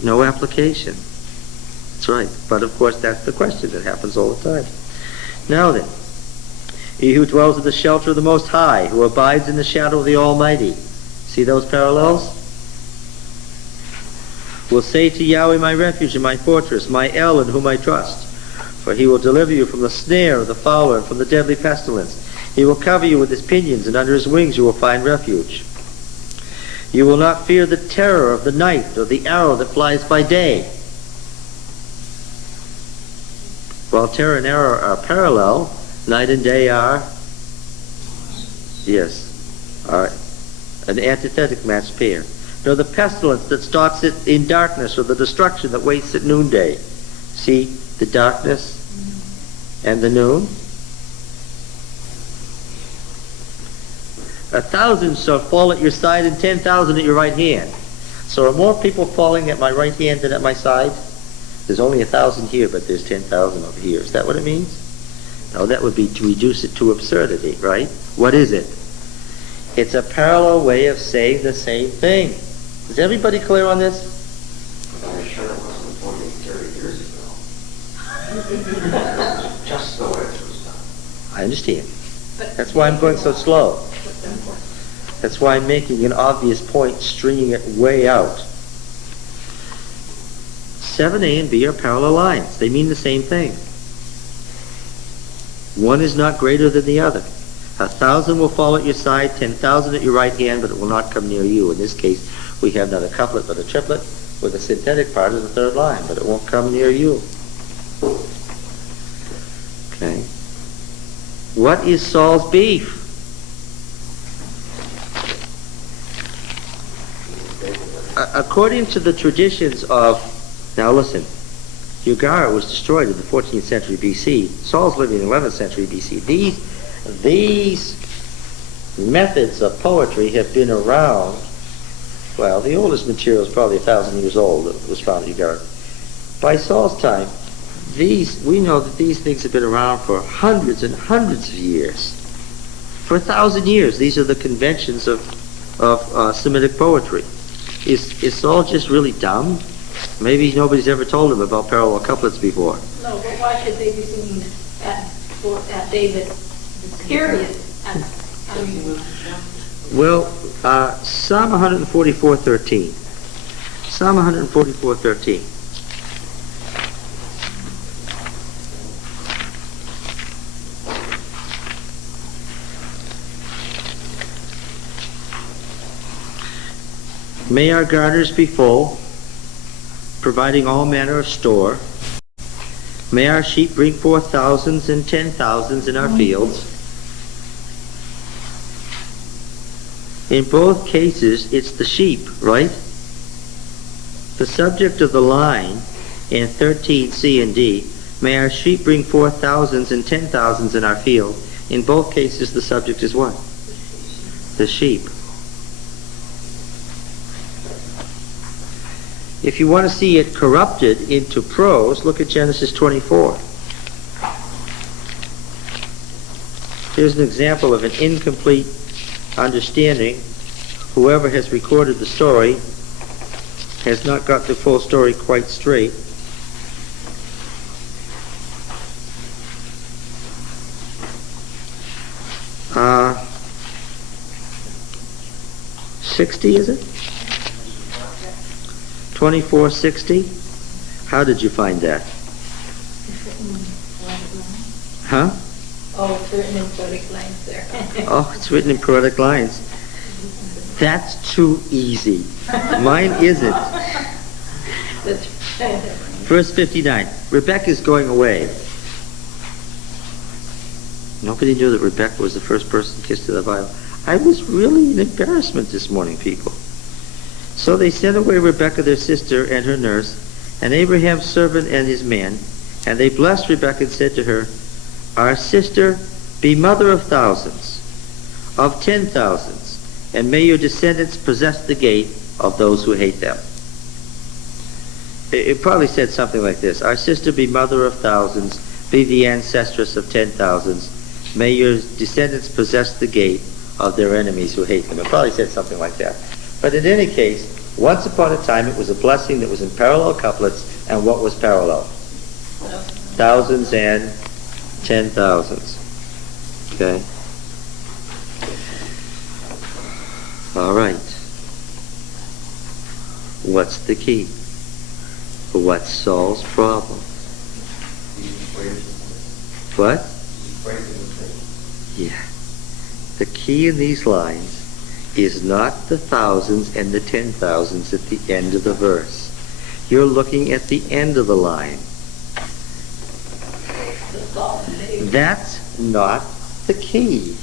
No application. That's right. But of course, that's the question that happens all the time. Now then, he who dwells in the shelter of the Most High, who abides in the shadow of the Almighty. See those parallels? Will say to Yahweh, my refuge and my fortress, my El in whom I trust. For he will deliver you from the snare of the fowler and from the deadly pestilence. He will cover you with his pinions, and under his wings you will find refuge. You will not fear the terror of the night, or the arrow that flies by day. While terror and arrow are parallel, night and day are an antithetic matched pair. Nor the pestilence that stalks it in darkness, or the destruction that wastes at noonday. See the darkness and the noon? 1,000 shall fall at your side and 10,000 at your right hand. So are more people falling at my right hand than at my side? There's only 1,000 here, but there's 10,000 over here. Is that what it means? No, that would be to reduce it to absurdity, right? What is it? It's a parallel way of saying the same thing. Is everybody clear on this? I'm sure it wasn't 20, 30 years ago. Just the way it was done. I understand. But That's why I'm going so slow. what's important? That's why I'm making an obvious point, stringing it way out. 7a and b are parallel lines. They mean the same thing. One is not greater than the other. 1,000 will fall at your side, 10,000 at your right hand, but it will not come near you. In this case, we have not a couplet but a triplet, with the synthetic part of the third line, but it won't come near you. Okay. What is Saul's beef? According to the traditions of, now listen, Ugara was destroyed in the 14th century BC. Saul's living in the 11th century BC. These methods of poetry have been around. Well, the oldest material is probably 1,000 years old that was found at Ugara. By Saul's time, we know that these things have been around for hundreds and hundreds of years. For 1,000 years, these are the conventions of Semitic poetry. Is Saul just really dumb? Maybe nobody's ever told him about parallel couplets before. No, but why should they be singing at David, period? Well, Psalm 144:13. Psalm 144:13. May our garners be full, providing all manner of store. May our sheep bring forth thousands and 10,000s in our fields. In both cases, it's the sheep, right? The subject of the line in 13C and D, may our sheep bring forth thousands and 10,000s in our field. In both cases, the subject is what? The sheep. If you want to see it corrupted into prose, look at Genesis 24. Here's an example of an incomplete understanding. Whoever has recorded the story has not got the full story quite straight. Uh, 60, is it? 2460? How did you find that? Huh? Oh, it's written in poetic lines there. Oh, it's written in poetic lines. That's too easy. Mine isn't. Verse 59. Rebecca's going away. Nobody knew that Rebecca was the first person kissed in the Bible. I was really an embarrassment this morning, people. So they sent away Rebekah their sister and her nurse, and Abraham's servant and his men, and they blessed Rebekah and said to her, Our sister, be mother of thousands, of 10,000s, and may your descendants possess the gate of those who hate them. It probably said something like this: Our sister, be mother of thousands, be the ancestress of 10,000s, may your descendants possess the gate of their enemies who hate them. It probably said something like that. But in any case, once upon a time it was a blessing that was in parallel couplets, and what was parallel? Thousands and 10,000s. Okay? All right. What's the key? What's Saul's problem? What? Yeah. The key in these lines is not the thousands and the 10,000s at the end of the verse. You're looking at the end of the line. That's not the key.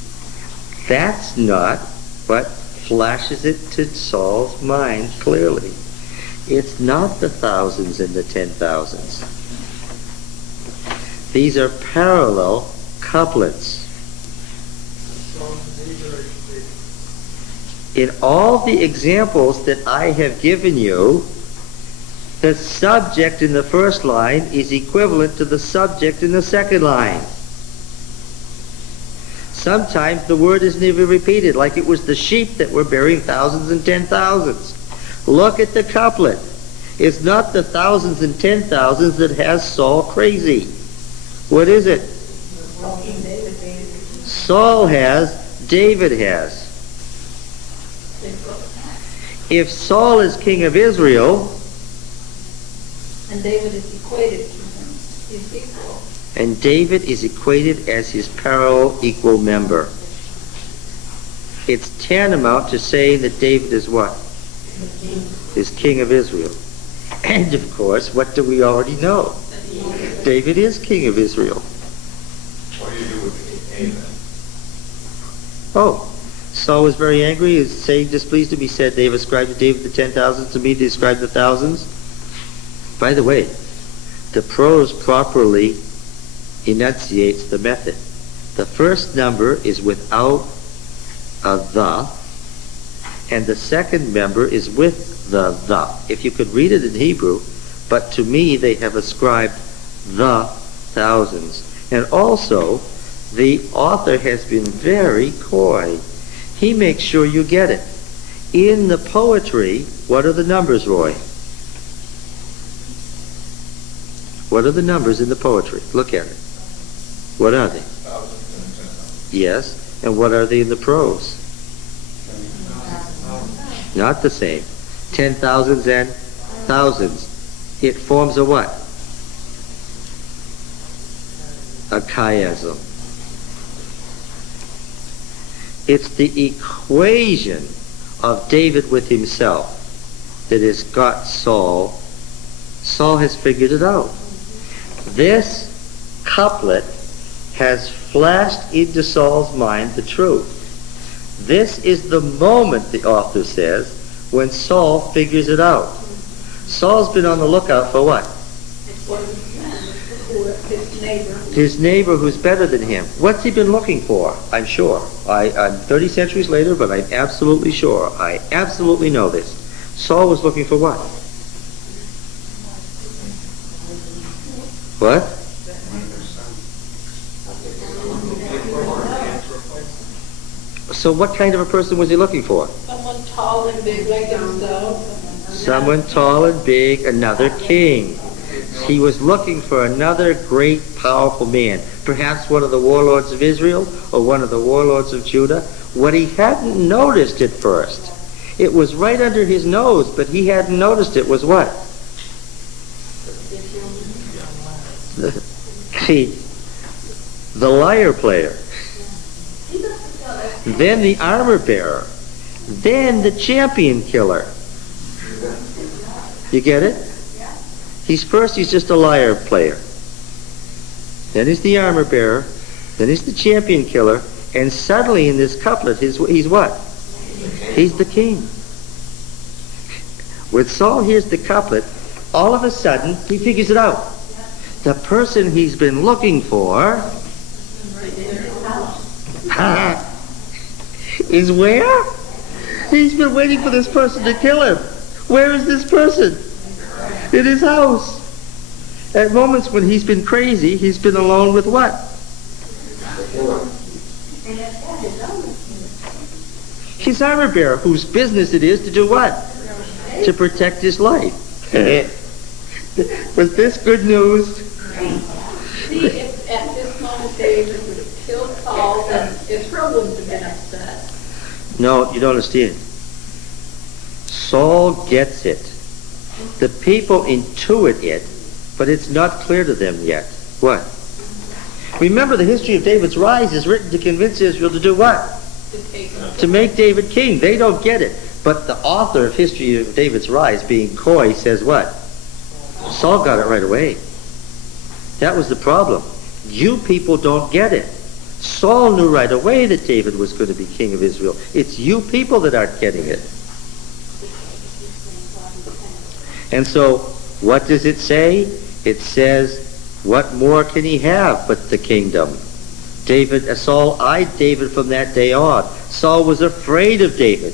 That's not what flashes it to Saul's mind clearly. It's not the thousands and the 10,000s. These are parallel couplets. In all the examples that I have given you, the subject in the first line is equivalent to the subject in the second line. Sometimes the word isn't even repeated, like it was the sheep that were bearing thousands and 10,000s. Look at the couplet. It's not the thousands and 10,000s that has Saul crazy. What is it? Saul has, David has. If Saul is king of Israel, and David is equated to him, he's equal. And David is equated as his parallel equal member. It's tantamount to saying that David is what? Is king of Israel. And of course, what do we already know? David is king of Israel. What do you do with A then? Oh, Saul was very angry. He was saying, displeased to be said, they have ascribed to David the 10,000s, to me they ascribe the thousands. By the way, the prose properly enunciates the method. The first number is without a the, and the second member is with the. If you could read it in Hebrew, but to me they have ascribed the thousands. And also, the author has been very coy. He makes sure you get it. In the poetry, what are the numbers, Roy? What are the numbers in the poetry? Look at it. What are they? Yes. And what are they in the prose? Not the same. 10,000s and thousands. It forms a what? A chiasm. It's the equation of David with himself that has got Saul. Saul has figured it out. This couplet has flashed into Saul's mind the truth. This is the moment, the author says, when Saul figures it out. Saul's been on the lookout for what? His neighbor. His neighbor who's better than him. What's he been looking for? I'm sure. I'm 30 centuries later, but I'm absolutely sure. I absolutely know this. Saul was looking for what? What? So what kind of a person was he looking for? Someone tall and big like himself. Someone tall and big, another king. He was looking for another great, powerful man. Perhaps one of the warlords of Israel or one of the warlords of Judah. What he hadn't noticed at first, it was right under his nose, but he hadn't noticed it, was what? The lyre player. Then the armor bearer. Then the champion killer. You get it? He's just a lyre player. Then he's the armor bearer. Then he's the champion killer. And suddenly in this couplet, he's what? He's the king. When Saul hears the couplet, all of a sudden he figures it out. The person he's been looking for is where? He's been waiting for this person to kill him. Where is this person? In his house. At moments when he's been crazy, he's been alone with what? His armor bearer, whose business it is to do what? To protect his life. Was this good news? See, if at this moment David would have killed Saul, then Israel wouldn't have been upset. No, you don't understand. Saul gets it. The people intuit it, but it's not clear to them yet. What? Remember, the history of David's rise is written to convince Israel to do what? To make David king. They don't get it. But the author of History of David's Rise, being coy, says what? Saul got it right away. That was the problem. You people don't get it. Saul knew right away that David was going to be king of Israel. It's you people that aren't getting it. And so, what does it say? It says, what more can he have but the kingdom? Saul eyed David from that day on. Saul was afraid of David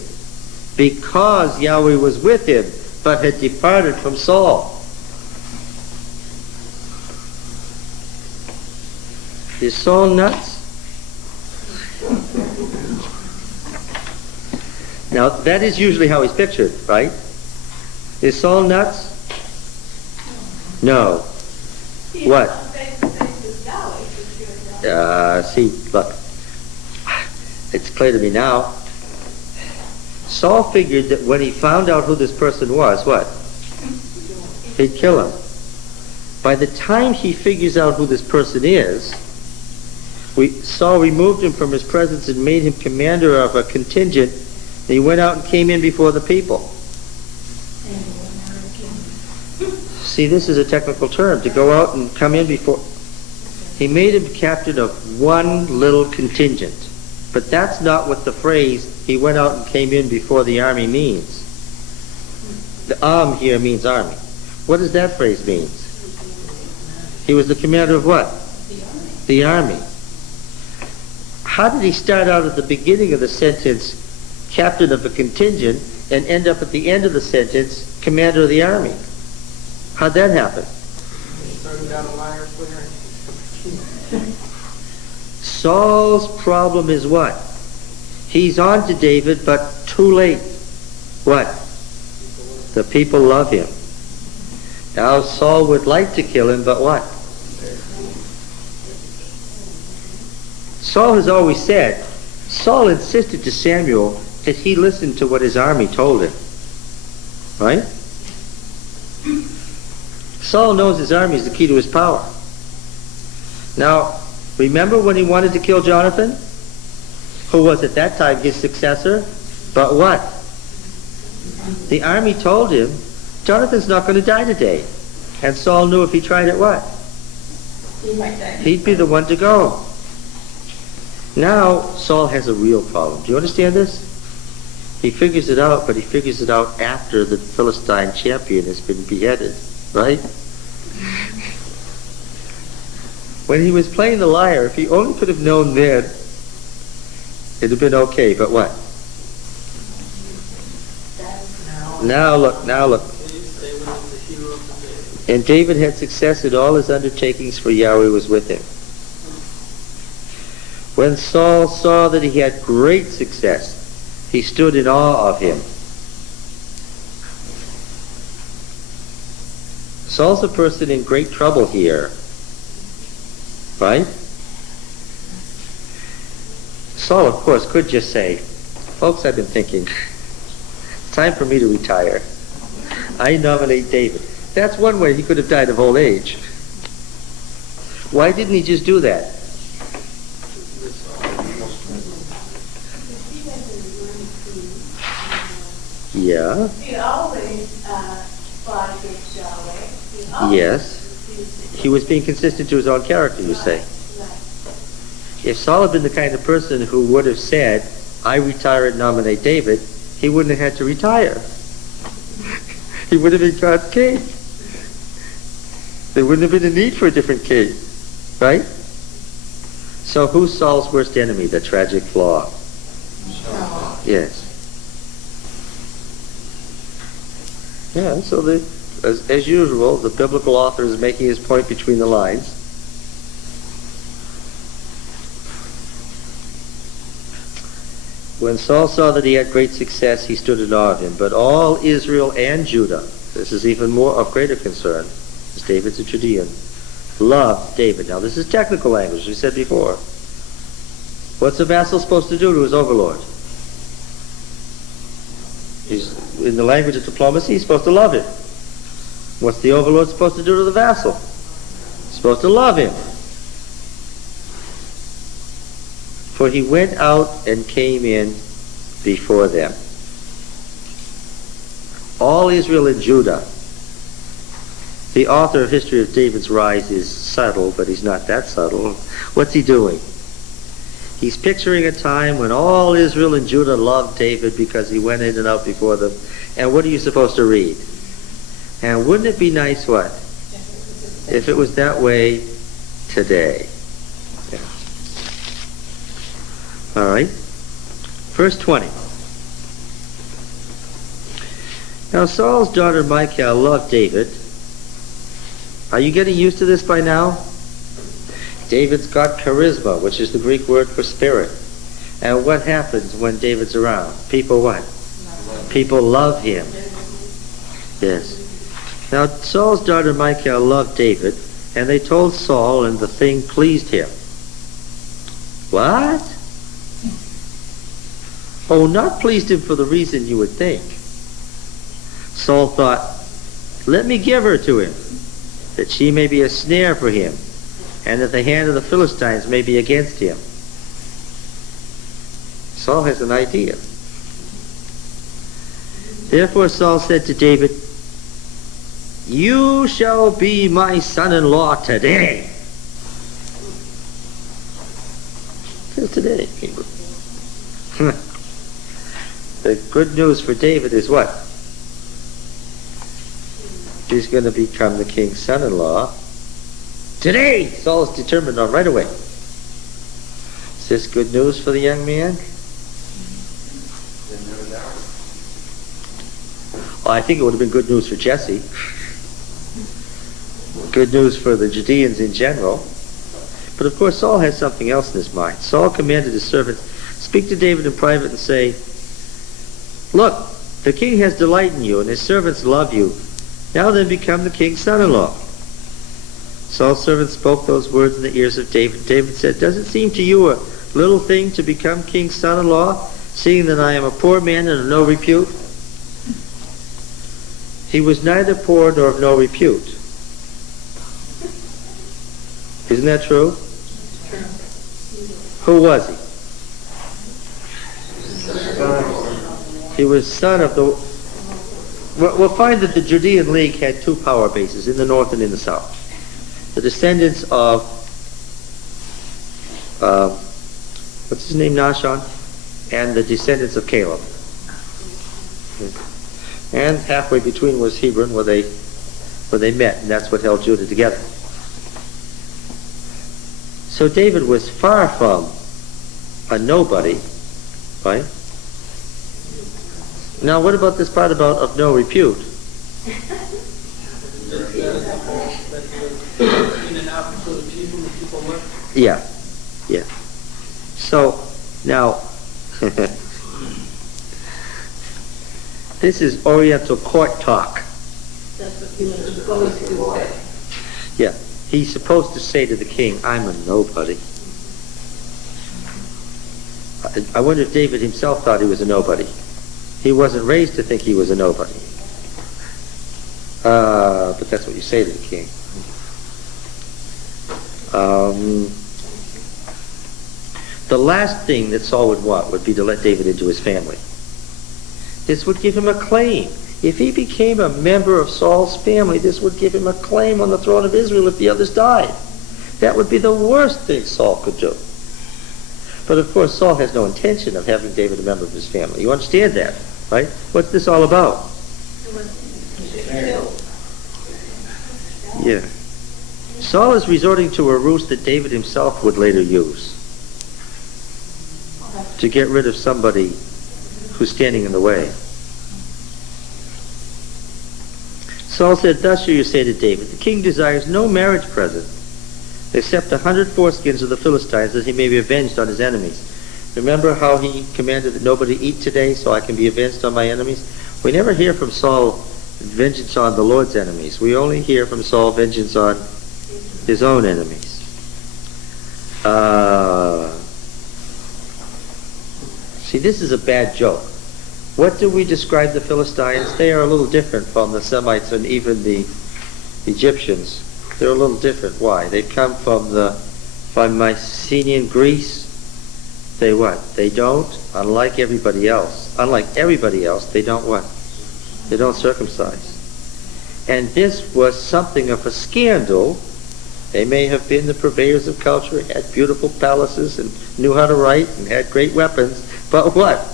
because Yahweh was with him, but had departed from Saul. Is Saul nuts? Now, that is usually how he's pictured, right? Is Saul nuts? No. What? See, look. It's clear to me now. Saul figured that when he found out who this person was, what? He'd kill him. By the time he figures out who this person is, Saul removed him from his presence and made him commander of a contingent. And he went out and came in before the people. See, this is a technical term, to go out and come in before. He made him captain of one little contingent. But that's not what the phrase, he went out and came in before the army means. The here means army. What does that phrase mean? He was the commander of what? The army. How did he start out at the beginning of the sentence, captain of a contingent, and end up at the end of the sentence, commander of the army? How'd that happen? Saul's problem is what? He's on to David, but too late. What? The people love him. Now Saul would like to kill him, but what? Saul has always said, Saul insisted to Samuel that he listened to what his army told him. Right? Saul knows his army is the key to his power. Now, remember when he wanted to kill Jonathan? Who was at that time his successor? But what? The army told him, Jonathan's not going to die today. And Saul knew if he tried it, what? He'd be the one to go. Now, Saul has a real problem. Do you understand this? He figures it out, but he figures it out after the Philistine champion has been beheaded, right? When he was playing the lyre, if he only could have known then, it'd have been okay, but what? Now look. And David had success in all his undertakings, for Yahweh was with him. When Saul saw that he had great success, he stood in awe of him. Saul's a person in great trouble here. Right? Saul, of course, could just say, folks, I've been thinking, it's time for me to retire. I nominate David. That's one way he could have died of old age. Why didn't he just do that? Yeah. He always fought against Yahweh. Yes. He was being consistent to his own character, you say. If Saul had been the kind of person who would have said, I retire and nominate David, he wouldn't have had to retire. He would have been God's king. There wouldn't have been a need for a different king. Right? So who's Saul's worst enemy, the tragic flaw? Yes. Yeah, so as usual, the biblical author is making his point between the lines. When Saul saw that he had great success, he stood in awe of him. But all Israel and Judah, this is even more of greater concern, as David's a Judean, loved David. Now this is technical language, we said before. What's a vassal supposed to do to his overlord? In the language of diplomacy, he's supposed to love him. What's the overlord supposed to do to the vassal? He's supposed to love him. For he went out and came in before them. All Israel and Judah. The author of History of David's Rise is subtle, but he's not that subtle. What's he doing? He's picturing a time when all Israel and Judah loved David because he went in and out before them. And what are you supposed to read? And wouldn't it be nice, what? If it was that way today. Yeah. All right. Verse 20. Now Saul's daughter Michal loved David. Are you getting used to this by now? David's got charisma, which is the Greek word for spirit. And what happens when David's around? People what? People love him. Yes. Now Saul's daughter Michal loved David, and they told Saul, and the thing pleased him. What? Oh, not pleased him for the reason you would think. Saul thought, let me give her to him, that she may be a snare for him, and that the hand of the Philistines may be against him. Saul has an idea. Therefore Saul said to David, you shall be my son-in-law today. Just today. The good news for David is what? He's going to become the king's son-in-law. Today! Saul's determined on right away. Is this good news for the young man? Well, I think it would have been good news for Jesse. Good news for the Judeans in general. But of course Saul has something else in his mind. Saul commanded his servants, speak to David in private and say, look, the king has delight in you and his servants love you. Now then become the king's son-in-law. Saul's servants spoke those words in the ears of David. David said, does it seem to you a little thing to become king's son-in-law, seeing that I am a poor man and of no repute? He was neither poor nor of no repute. Isn't that true? Who was he? He was son of the... We'll find that the Judean League had two power bases, in the north and in the south. the descendants of, what's his name, Nahshon? And the descendants of Caleb. And halfway between was Hebron, where they met, and that's what held Judah together. So David was far from a nobody, right? Now, what about this part about of no repute? In and out before the people were. Yeah, yeah. So, now, this is Oriental court talk. That's what he was supposed to say. Yeah, he's supposed to say to the king, I'm a nobody. I wonder if David himself thought he was a nobody. He wasn't raised to think he was a nobody. But that's what you say to the king. The last thing that Saul would want would be to let David into his family. This would give him a claim. If he became a member of Saul's family, this would give him a claim on the throne of Israel if the others died. That would be the worst thing Saul could do. But of course, Saul has no intention of having David a member of his family. You understand that, right? What's this all about? Yeah. Saul is resorting to a ruse that David himself would later use to get rid of somebody who's standing in the way. Saul said, thus shall you say to David, the king desires no marriage present, except 100 foreskins of the Philistines, that he may be avenged on his enemies. Remember how he commanded that nobody eat today, so I can be avenged on my enemies? We never hear from Saul vengeance on the Lord's enemies. We only hear from Saul vengeance on his own enemies. See, this is a bad joke. What do we describe the Philistines? They are a little different from the Semites and even the Egyptians. They're a little different. Why? They come from Mycenaean Greece. They what? They don't, unlike everybody else, they don't what? They don't circumcise. And this was something of a scandal. They may have been the purveyors of culture, had beautiful palaces and knew how to write and had great weapons, but what?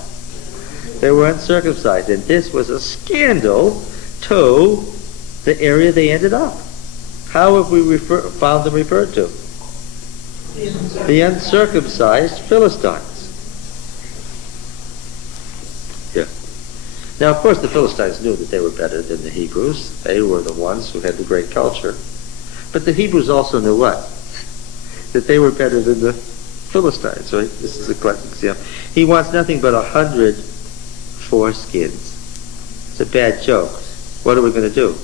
They were uncircumcised, and this was a scandal to the area they ended up. How have we found them referred to? The uncircumcised Philistines. Yeah. Now, of course, the Philistines knew that they were better than the Hebrews. They were the ones who had the great culture. But the Hebrews also knew what? That they were better than the Philistines, right? This is a classic example. He wants nothing but 100 foreskins. It's a bad joke. What are we going to do?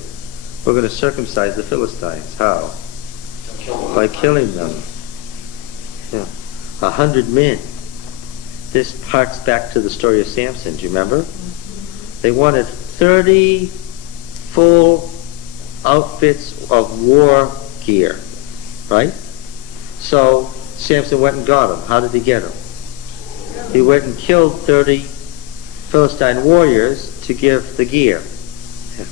We're going to circumcise the Philistines. How? By killing them. Yeah. 100 men. This harks back to the story of Samson. Do you remember? They wanted 30 full outfits of war gear. Right? So Samson went and got them. How did he get them? He went and killed 30 Philistine warriors to give the gear. Yeah.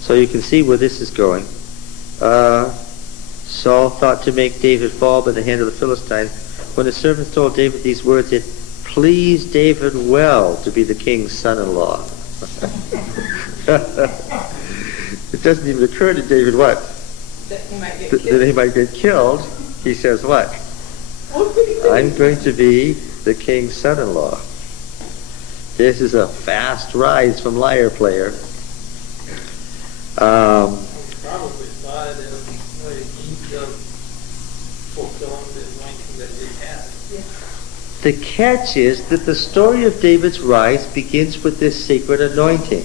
So you can see where this is going. Saul thought to make David fall by the hand of the Philistines. When the servants told David these words, it pleased David well to be the king's son-in-law. It doesn't even occur to David what? That he might get That he might get killed. He says what? I'm going to be the king's son-in-law. This is a fast rise from liar player. Probably thought it was a means of fulfilling the anointing that they had. The catch is that the story of David's rise begins with this secret anointing.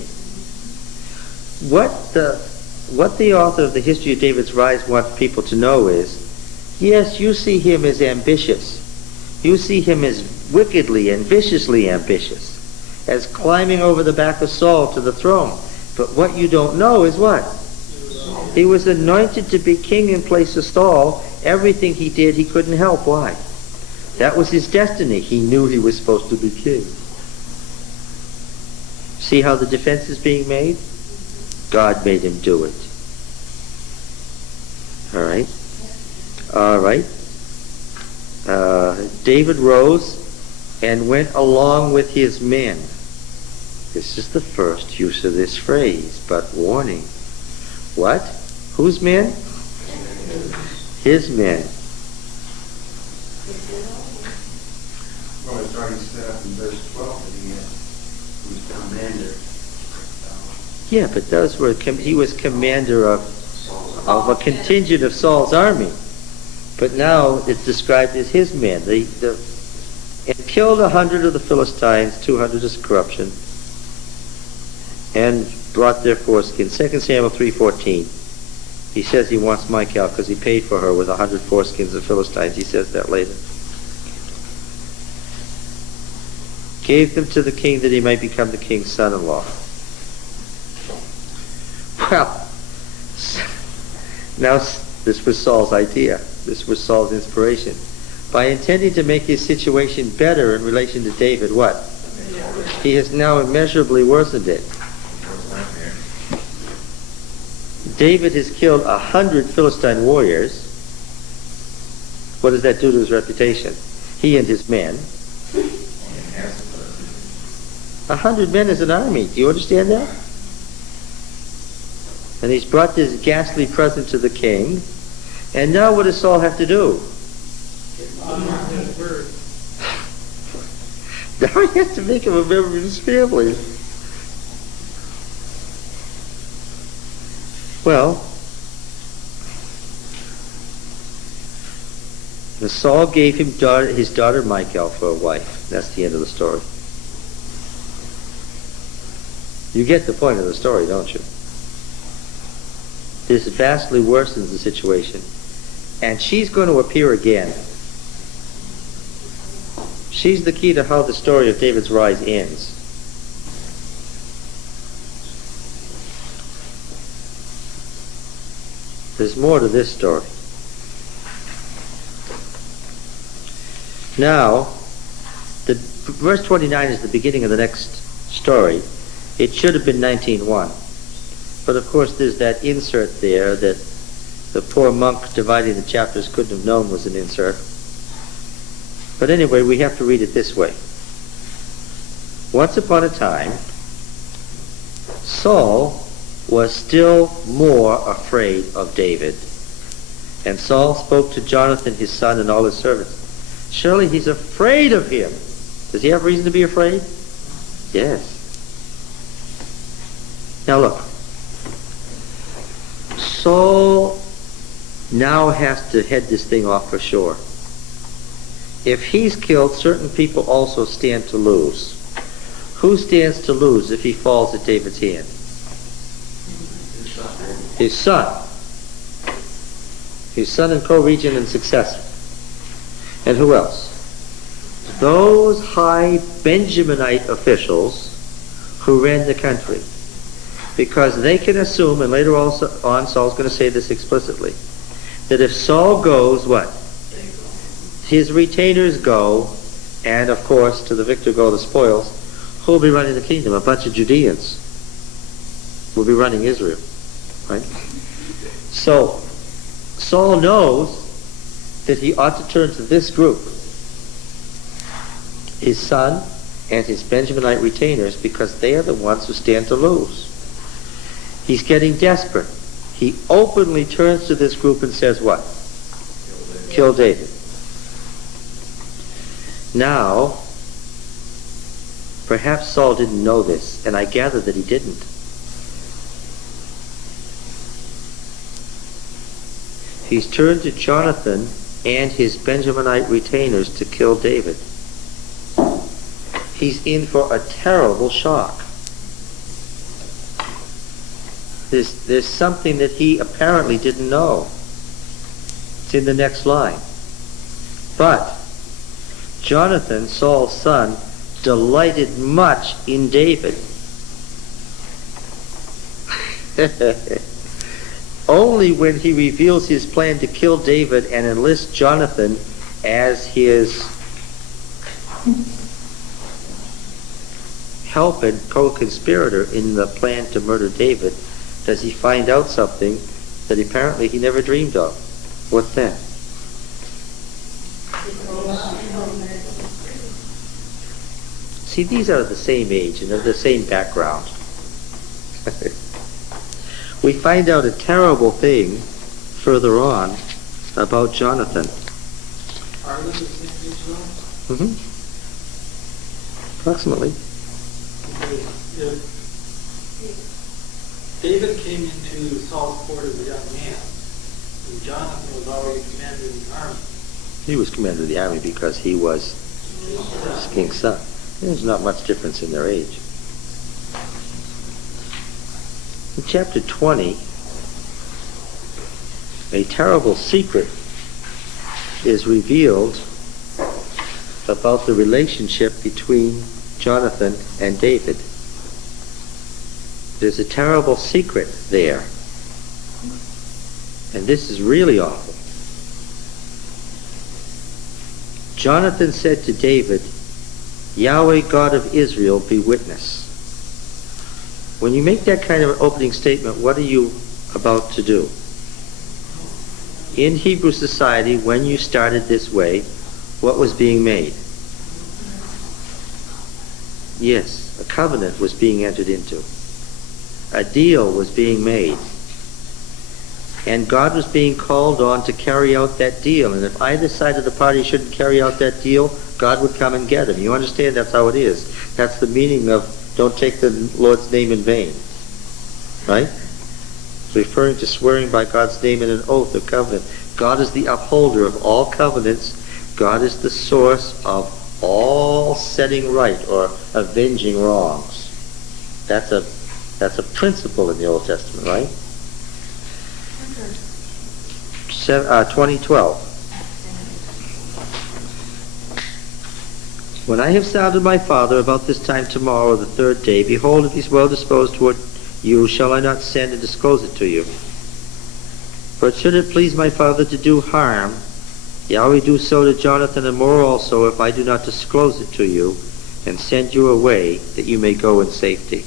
What the author of the history of David's rise wants people to know is, yes, you see him as ambitious. You see him as wickedly and viciously ambitious, as climbing over the back of Saul to the throne. But what you don't know is what? He was anointed to be king in place of Saul. Everything he did, he couldn't help. Why? That was his destiny. He knew he was supposed to be king. See how the defense is being made? God made him do it. All right. All right. David rose and went along with his men. This is the first use of this phrase, but warning. What? Whose men? His men. Well, it's already set up in verse 12 that he was commander. Yeah, but those were he was commander of a contingent of Saul's army. But now it's described as his men. And killed 100 of the Philistines, 200 as corruption, and brought their foreskins. 2 Samuel 3:14. He says he wants Michal because he paid for her with 100 foreskins of Philistines. He says that later. Gave them to the king that he might become the king's son-in-law. Well, now this was Saul's idea. This was Saul's inspiration. By intending to make his situation better in relation to David, what? He has now immeasurably worsened it. David has killed 100 Philistine warriors. What does that do to his reputation? He and his men. 100 men is an army. Do you understand that? And he's brought this ghastly present to the king. And now what does Saul have to do? Now he has to make him a member of his family. Well, Saul gave him his daughter Michal for a wife. That's the end of the story. You get the point of the story, don't you? This vastly worsens the situation. And she's going to appear again. She's the key to how the story of David's rise ends. There's more to this story. Now, verse 29 is the beginning of the next story. It should have been 19:1. But of course there's that insert there that the poor monk dividing the chapters couldn't have known was an insert. But anyway, we have to read it this way. Once upon a time, Saul was still more afraid of David. And Saul spoke to Jonathan, his son, and all his servants. Surely he's afraid of him. Does he have reason to be afraid? Yes. Now look. Saul now has to head this thing off for sure. If he's killed, certain people also stand to lose. Who stands to lose if he falls at David's hand? His son. His son and co-regent and successor. And who else? Those high Benjaminite officials who ran the country. Because they can assume, and later on Saul's going to say this explicitly, that if Saul goes, what? His retainers go, and of course, to the victor go the spoils. Who will be running the kingdom? A bunch of Judeans will be running Israel. Right? So, Saul knows that he ought to turn to this group, his son and his Benjaminite retainers, because they are the ones who stand to lose. He's getting desperate. He openly turns to this group and says what? Kill David. Now, perhaps Saul didn't know this, and I gather that he didn't. He's turned to Jonathan and his Benjaminite retainers to kill David. He's in for a terrible shock. There's something that he apparently didn't know. It's in the next line. But Jonathan, Saul's son, delighted much in David. Only when he reveals his plan to kill David and enlist Jonathan as his help and co-conspirator in the plan to murder David does he find out something that apparently he never dreamed of. What's that? See, these are the same age and they're the same background. We find out a terrible thing further on about Jonathan. Are they the same age though? Approximately. Because if David came into Saul's court as a young man, and Jonathan was already commander of the army. He was commander of the army because he was his king's son. There's not much difference in their age. In chapter 20, a terrible secret is revealed about the relationship between Jonathan and David. There's a terrible secret there. And this is really awful. Jonathan said to David, Yahweh God of Israel be witness. When you make that kind of opening statement, what are you about to do? In Hebrew society, when you started this way, what was being made? Yes, a covenant was being entered into. A deal was being made. And God was being called on to carry out that deal. And if either side of the party shouldn't carry out that deal, God would come and get him. You understand that's how it is. That's the meaning of don't take the Lord's name in vain. Right? It's referring to swearing by God's name in an oath of covenant. God is the upholder of all covenants. God is the source of all setting right or avenging wrongs. That's a principle in the Old Testament, right? 20:12. When I have sounded my father about this time tomorrow, the third day, behold, if he is well disposed toward you, shall I not send and disclose it to you? For should it please my father to do harm, Yahweh do so to Jonathan and more also, if I do not disclose it to you and send you away, that you may go in safety.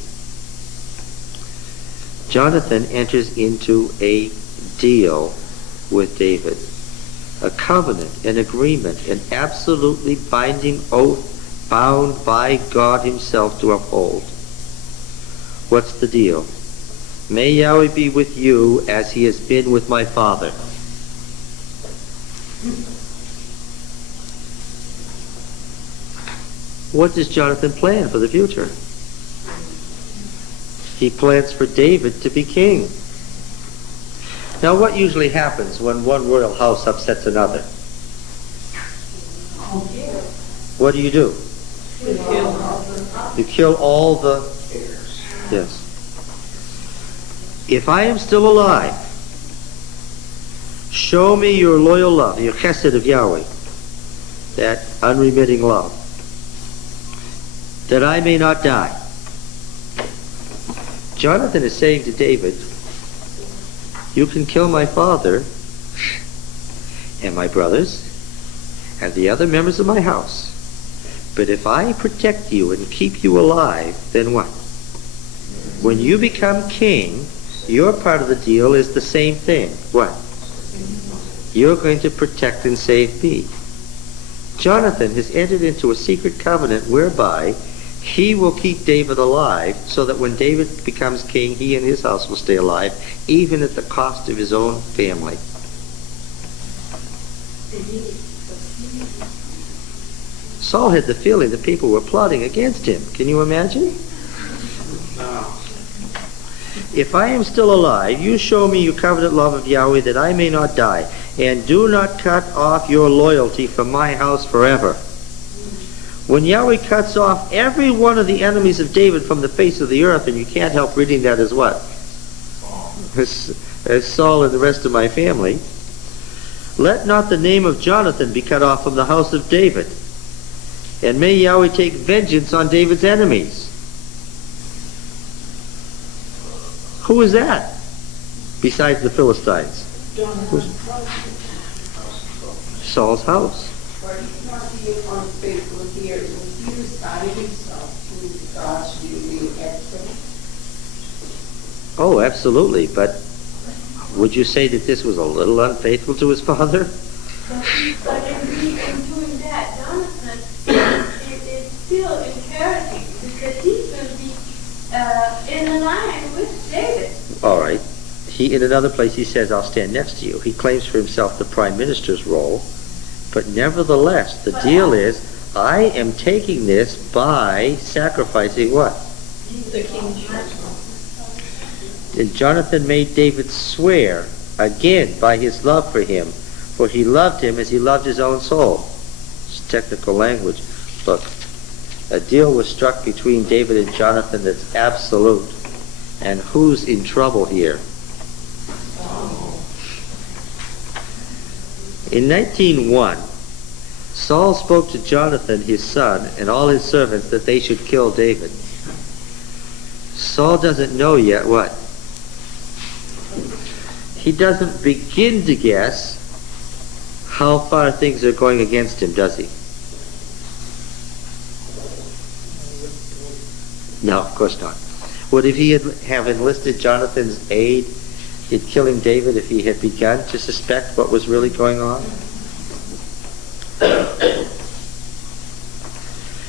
Jonathan enters into a deal with David. A covenant, an agreement, an absolutely binding oath bound by God himself to uphold. What's the deal? May Yahweh be with you as he has been with my father. What does Jonathan plan for the future? He plans for David to be king. Now, what usually happens when one royal house upsets another? What do? You kill all the heirs. Yes. If I am still alive, show me your loyal love, your chesed of Yahweh, that unremitting love, that I may not die. Jonathan is saying to David, you can kill my father and my brothers and the other members of my house. But if I protect you and keep you alive, then what? When you become king, your part of the deal is the same thing. What? You're going to protect and save me. Jonathan has entered into a secret covenant whereby he will keep David alive so that when David becomes king, he and his house will stay alive, even at the cost of his own family. Saul had the feeling that people were plotting against him. Can you imagine? No. If I am still alive, you show me your covenant love of Yahweh that I may not die, and do not cut off your loyalty from my house forever. When Yahweh cuts off every one of the enemies of David from the face of the earth, and you can't help reading that as what? As Saul and the rest of my family. Let not the name of Jonathan be cut off from the house of David. And may Yahweh take vengeance on David's enemies. Who is that? Besides the Philistines. Saul's house. But he's not being unfaithful here. If he decided himself to God's duty excellent. Oh, absolutely. But Would you say that this was a little unfaithful to his father? But in doing that, Jonathan is still inheriting because he's going to be in the line with David. All right. In another place, he says, I'll stand next to you. He claims for himself the prime minister's role. But nevertheless, the deal is, I am taking this by sacrificing what? The kingship. And Jonathan made David swear, again, by his love for him, for he loved him as he loved his own soul. It's technical language. Look, a deal was struck between David and Jonathan that's absolute. And who's in trouble here? In 19:1, Saul spoke to Jonathan, his son, and all his servants that they should kill David. Saul doesn't know yet what? He doesn't begin to guess how far things are going against him, does he? No, of course not. Would if he have enlisted Jonathan's aid in killing David if he had begun to suspect what was really going on?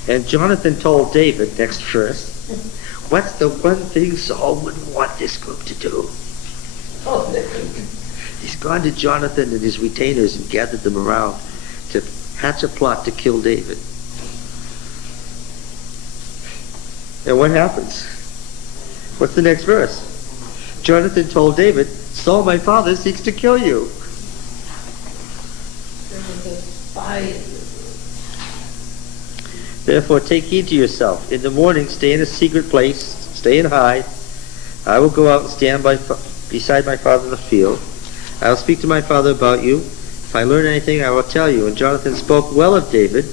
And Jonathan told David, next verse, what's the one thing Saul wouldn't want this group to do? He's gone to Jonathan and his retainers and gathered them around to hatch a plot to kill David. And what happens? What's the next verse? Jonathan told David, Saul, my father, seeks to kill you. There was a spy in this. Therefore, take heed to yourself. In the morning, stay in a secret place, stay and hide. I will go out and stand beside my father in the field. I will speak to my father about you. If I learn anything, I will tell you. And Jonathan spoke well of David.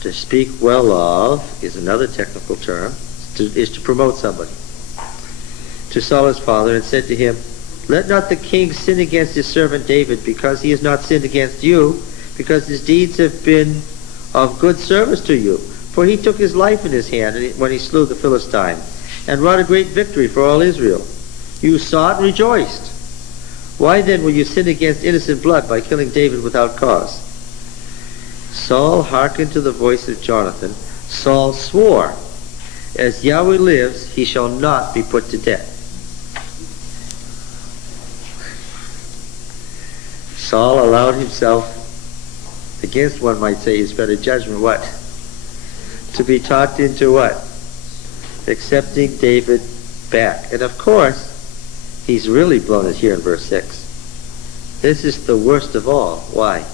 To speak well of is another technical term, is to promote somebody. To Saul his father, and said to him, let not the king sin against his servant David, because he has not sinned against you, because his deeds have been of good service to you. For he took his life in his hand when he slew the Philistine, and wrought a great victory for all Israel. You saw it and rejoiced. Why then will you sin against innocent blood by killing David without cause? Saul hearkened to the voice of Jonathan. Saul swore, as Yahweh lives, he shall not be put to death. Saul allowed himself, against one might say his better judgment, what? To be talked into what? Accepting David back. And of course, he's really blown it here in verse 6. This is the worst of all. Why?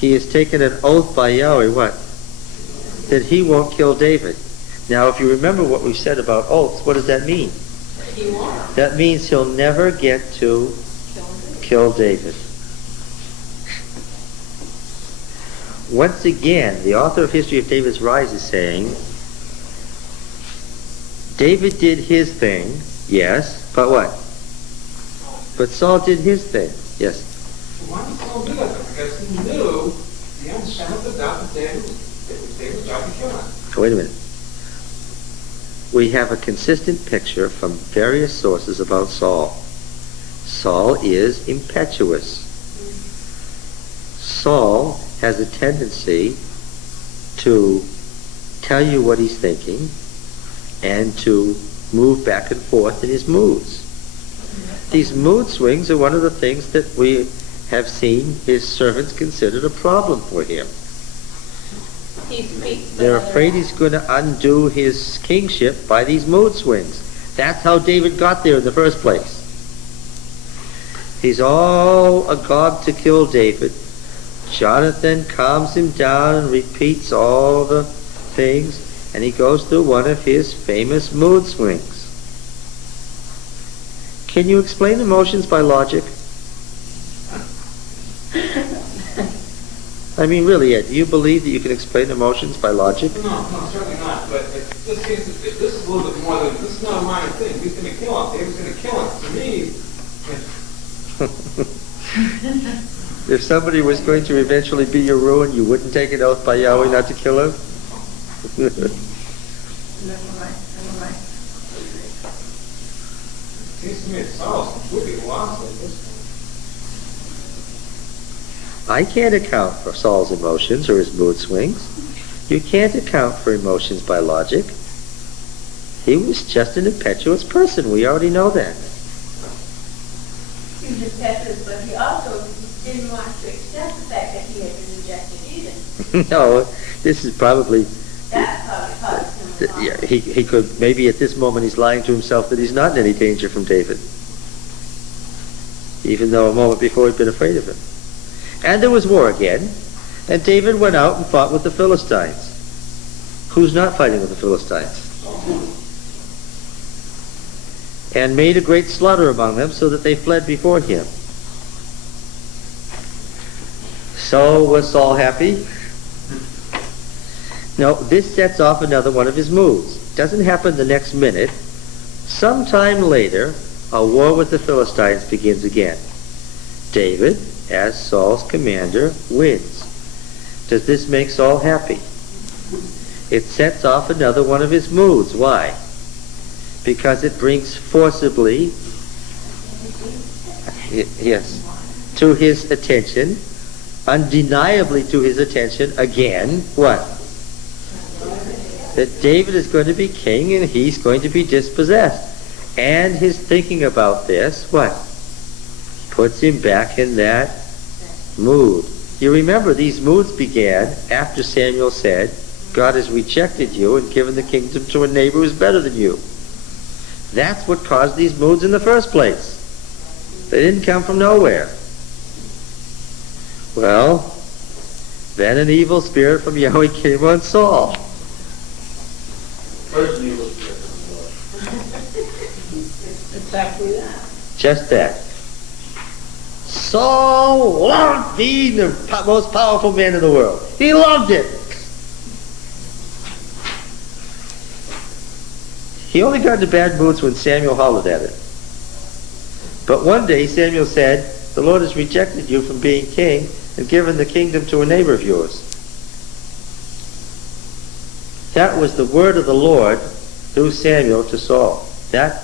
He has taken an oath by Yahweh, what? That he won't kill David. Now, if you remember what we said about oaths, what does that mean? He won't That means he'll never get to kill David. Once again, the author of History of David's Rise is saying, David did his thing, yes, but what? But Saul did his thing, yes. Why did Saul do that? Because he knew the understanding of the doubt that David was trying to kill him. Wait a minute. We have a consistent picture from various sources about Saul. Saul is impetuous. Saul has a tendency to tell you what he's thinking and to move back and forth in his moods. These mood swings are one of the things that we have seen his servants considered a problem for him. He speaks. They're afraid he's going to undo his kingship by these mood swings. That's how David got there in the first place. He's all agog to kill David. Jonathan calms him down and repeats all the things, and he goes through one of his famous mood swings. Can you explain emotions by logic? I mean, really, Ed, do you believe that you can explain emotions by logic? No, certainly not. But this is a little bit more than, this is not a minor thing. He's going to kill him. David's going to kill him. To me, If somebody was going to eventually be your ruin, you wouldn't take an oath by Yahweh not to kill him? seems to me that Saul's completely lost at this point. I can't account for Saul's emotions or his mood swings. You can't account for emotions by logic. He was just an impetuous person. We already know that. He was impetuous, but he also didn't want to accept the fact that he had been rejected either. No, this is probably... That's probably caused him a lot. Yeah, he could, maybe at this moment he's lying to himself that he's not in any danger from David. Even though a moment before he'd been afraid of him. And there was war again, and David went out and fought with the Philistines. Who's not fighting with the Philistines? And made a great slaughter among them, so that they fled before him. So was Saul happy? No, this sets off another one of his moods. Doesn't happen the next minute. Sometime later, a war with the Philistines begins again. David, as Saul's commander, wins. Does this make Saul happy? It sets off another one of his moods. Why? Because it brings forcibly, yes, to his attention, undeniably to his attention, again, what? That David is going to be king and he's going to be dispossessed. And his thinking about this, what? Puts him back in that mood. You remember these moods began after Samuel said, God has rejected you and given the kingdom to a neighbor who's better than you. That's what caused these moods in the first place. They didn't come from nowhere. Well, then an evil spirit from Yahweh came on Saul. First evil spirit from the Lord. Exactly that. Just that. Saul loved being the most powerful man in the world. He loved it. He only got into bad moods when Samuel hollered at it. But one day Samuel said, the Lord has rejected you from being king and given the kingdom to a neighbor of yours. That was the word of the Lord through Samuel to Saul. That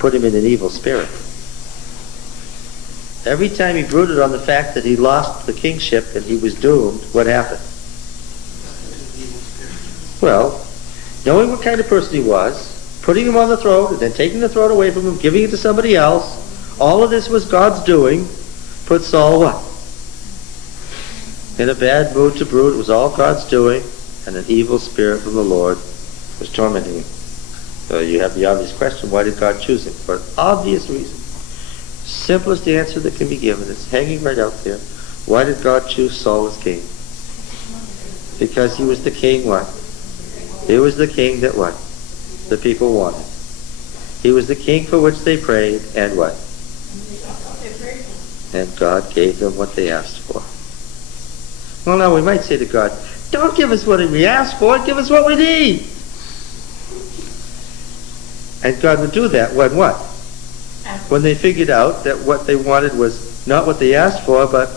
put him in an evil spirit. Every time he brooded on the fact that he lost the kingship and he was doomed, what happened? Well, knowing what kind of person he was, putting him on the throne and then taking the throne away from him, giving it to somebody else, all of this was God's doing, put Saul what? In a bad mood to brood. It was all God's doing, and an evil spirit from the Lord was tormenting him. So you have the obvious question, why did God choose him? For an obvious reason. Simplest answer that can be given is hanging right out there. Why did God choose Saul as king? Because he was the king what? He was the king that what? The people wanted. He was the king for which they prayed, and what? And God gave them what they asked for. Well, now we might say to God, don't give us what we asked for, give us what we need. And God would do that when what? When they figured out that what they wanted was not what they asked for, but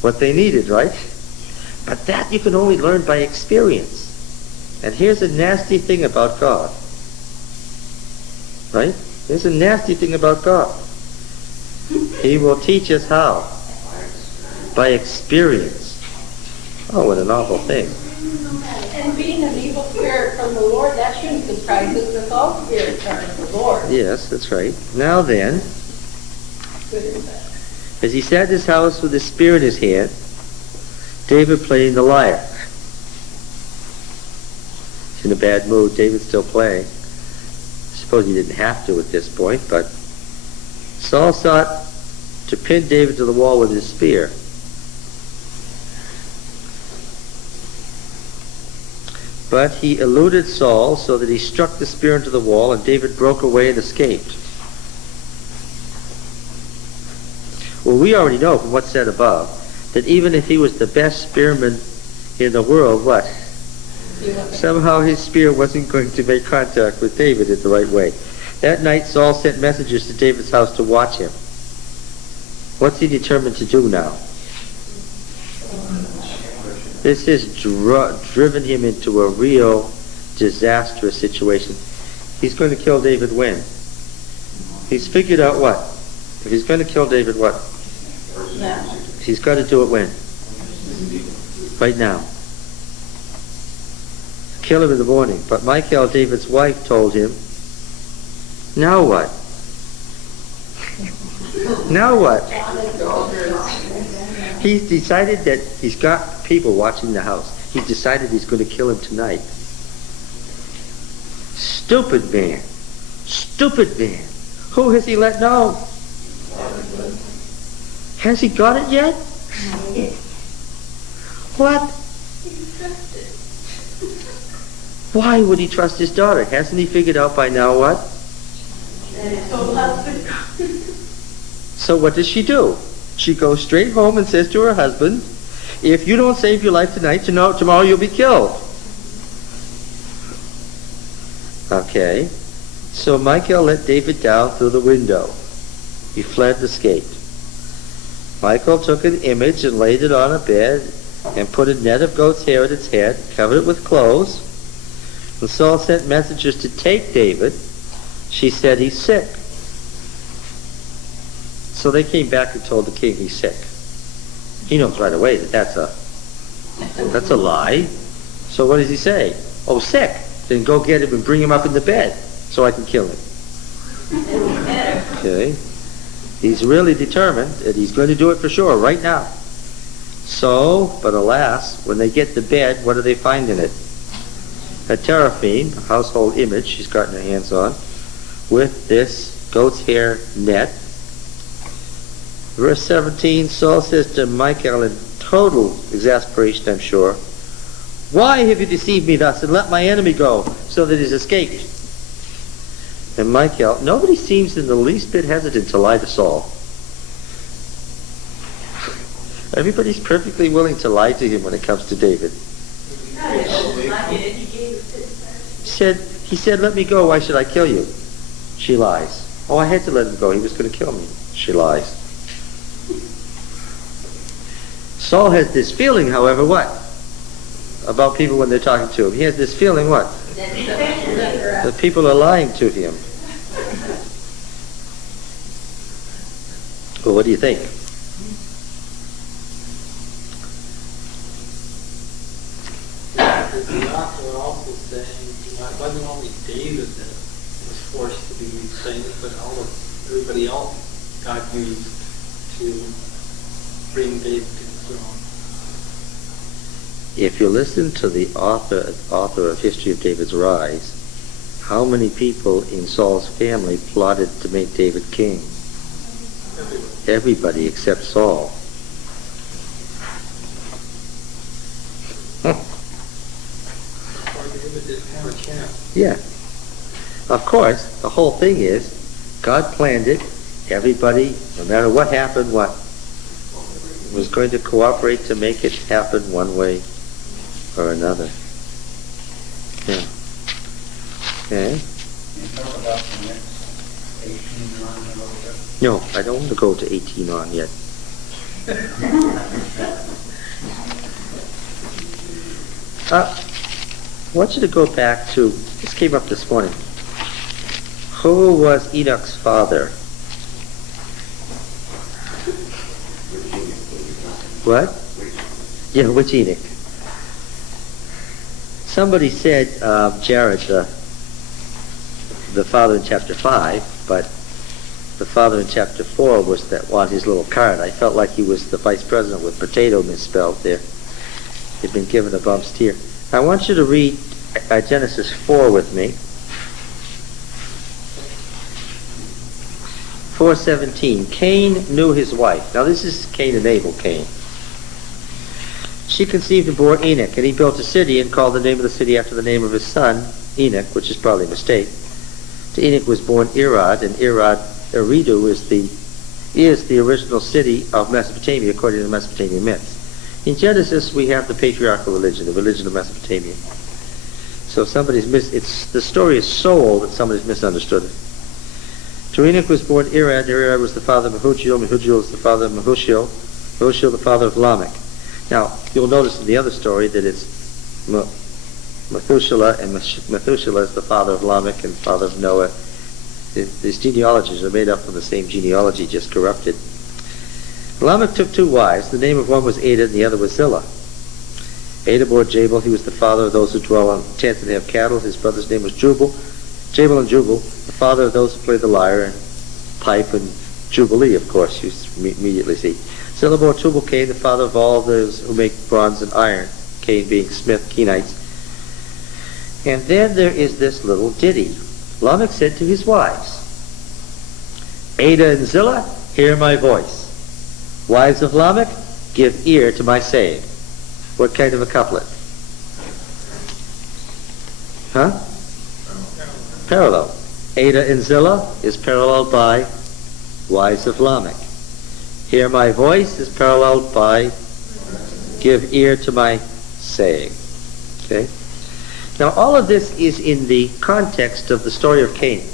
what they needed, right? But that you can only learn by experience. And here's a nasty thing about God. Right? Here's a nasty thing about God. He will teach us how? By experience. Oh, what an awful thing. And being an evil spirit from the Lord, that shouldn't surprise us, because all spirits are of the Lord. Yes, that's right. Now then, Good and bad. as he sat in his house with his spear in his hand, David playing the lyre. He's in a bad mood. David's still playing. I suppose he didn't have to at this point, but Saul sought to pin David to the wall with his spear. But he eluded Saul so that he struck the spear into the wall, and David broke away and escaped. Well, we already know from what's said above that even if he was the best spearman in the world, what? Somehow his spear wasn't going to make contact with David in the right way. That night Saul sent messengers to David's house to watch him. What's he determined to do now? This has driven him into a real disastrous situation. He's going to kill David when? He's figured out what? If he's going to kill David, what? No. He's got to do it when? Right now. Kill him in the morning. But Michal, David's wife, told him, now what? Now what? He's decided that he's got people watching the house. He's decided he's going to kill him tonight. Stupid man. Stupid man. Who has he let know? Has he got it yet? What? Why would he trust his daughter? Hasn't he figured out by now what? So what does she do? She goes straight home and says to her husband, if you don't save your life tonight, tomorrow you'll be killed. Okay. So Michal let David down through the window. He fled and escaped. Michal took an image and laid it on a bed and put a net of goat's hair at its head, covered it with clothes. When Saul sent messengers to take David, she said he's sick. So they came back and told the king he's sick. He knows right away that that's a lie. So what does he say? Oh, sick. Then go get him and bring him up in the bed so I can kill him. Okay. He's really determined that he's going to do it for sure right now. So, but alas, when they get the bed, what do they find in it? A teraphim, a household image she's gotten her hands on, with this goat's hair net. Verse 17, Saul says to Michal in total exasperation, I'm sure, why have you deceived me thus and let my enemy go so that he's escaped? And Michal, nobody seems in the least bit hesitant to lie to Saul. Everybody's perfectly willing to lie to him when it comes to David. He said, let me go, why should I kill you? She lies. Oh, I had to let him go, he was going to kill me. She lies. Saul has this feeling, however, what? About people when they're talking to him. He has this feeling, what? That people are lying to him. Well, what do you think? The author also saying, it wasn't only David that was forced to do these things, but everybody else got used to bring David to the throne. If you listen to the author of History of David's Rise, how many people in Saul's family plotted to make David king? Everybody except Saul. David didn't have a chance. Yeah. Of course, the whole thing is, God planned it. Everybody, no matter what happened, was going to cooperate to make it happen one way or another. Yeah. Okay. You talk about the next 18 on a little bit. No, I don't want to go to 18 on yet. I want you to go back to, this came up this morning. Who was Enoch's father? What? Yeah, which Enoch? Somebody said Jared, the father in chapter 5, but the father in chapter 4 was that on his little card. I felt like he was the vice president with potato misspelled there. He'd been given a bump steer. I want you to read Genesis 4 with me. 4:17. Cain knew his wife. Now this is Cain and Abel, Cain. She conceived and bore Enoch, and he built a city and called the name of the city after the name of his son, Enoch, which is probably a mistake. To Enoch was born Irad, and Eridu is the original city of Mesopotamia according to the Mesopotamian myths. In Genesis, we have the patriarchal religion, the religion of Mesopotamia. So the story is so old that somebody's misunderstood it. To Enoch was born Irad, Irad was the father of Mehujael, Mehujael was the father of Mahushiel, Mahushiel the father of Lamech. Now, you'll notice in the other story that it's Methuselah, and Methuselah is the father of Lamech and father of Noah, These genealogies are made up from the same genealogy, just corrupted. Lamech took 2 wives. The name of one was Ada and the other was Zillah. Ada bore Jabal. He was the father of those who dwell on tents and have cattle. His brother's name was Jubal. Jabal and Jubal, the father of those who play the lyre and pipe, and Jubilee, of course, you immediately see. Zillah bore Tubal Cain, the father of all those who make bronze and iron, Cain being smith, Kenites. And then there is this little ditty. Lamech said to his wives, Ada and Zillah, hear my voice. Wives of Lamech, give ear to my saying. What kind of a couplet? Huh? Parallel. Ada and Zillah is paralleled by wives of Lamech. Hear my voice is paralleled by give ear to my saying. Okay? Now all of this is in the context of the story of Cain.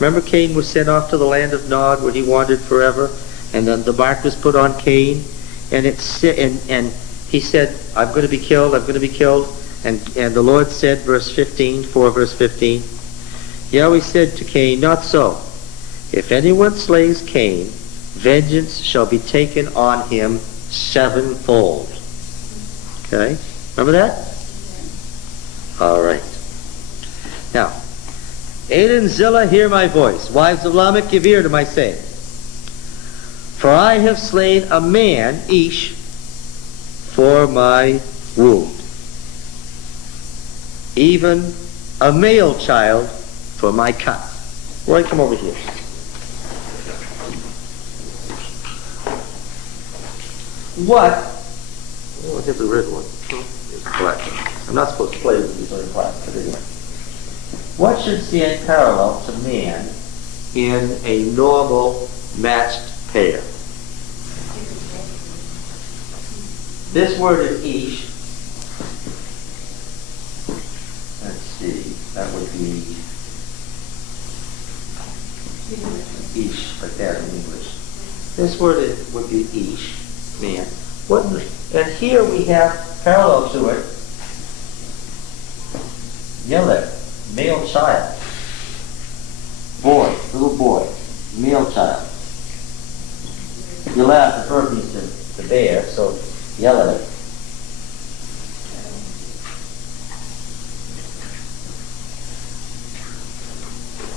Remember, Cain was sent off to the land of Nod where he wandered forever, and then the mark was put on Cain, and he said, I'm going to be killed, I'm going to be killed. And the Lord said, verse 15, Yahweh said to Cain, not so. If anyone slays Cain, vengeance shall be taken on him 7-fold. Okay? Remember that? All right. Now, Ada and Zillah, hear my voice. Wives of Lamech, give ear to my saying. For I have slain a man, Ish, for my wound. Even a male child for my cut. Roy, come over here. What? Oh, I get the red one. Here's the black one. I'm not supposed to play with these on class, but anyway. What should stand parallel to man in a normal matched pair? This word is Ish. Let's see, that would be Ish, like that in English. This word would be Ish, man. And here we have parallel to it, Yeled, male child. Boy, little boy, male child. Yeled, the verb means to bear, so Yeled.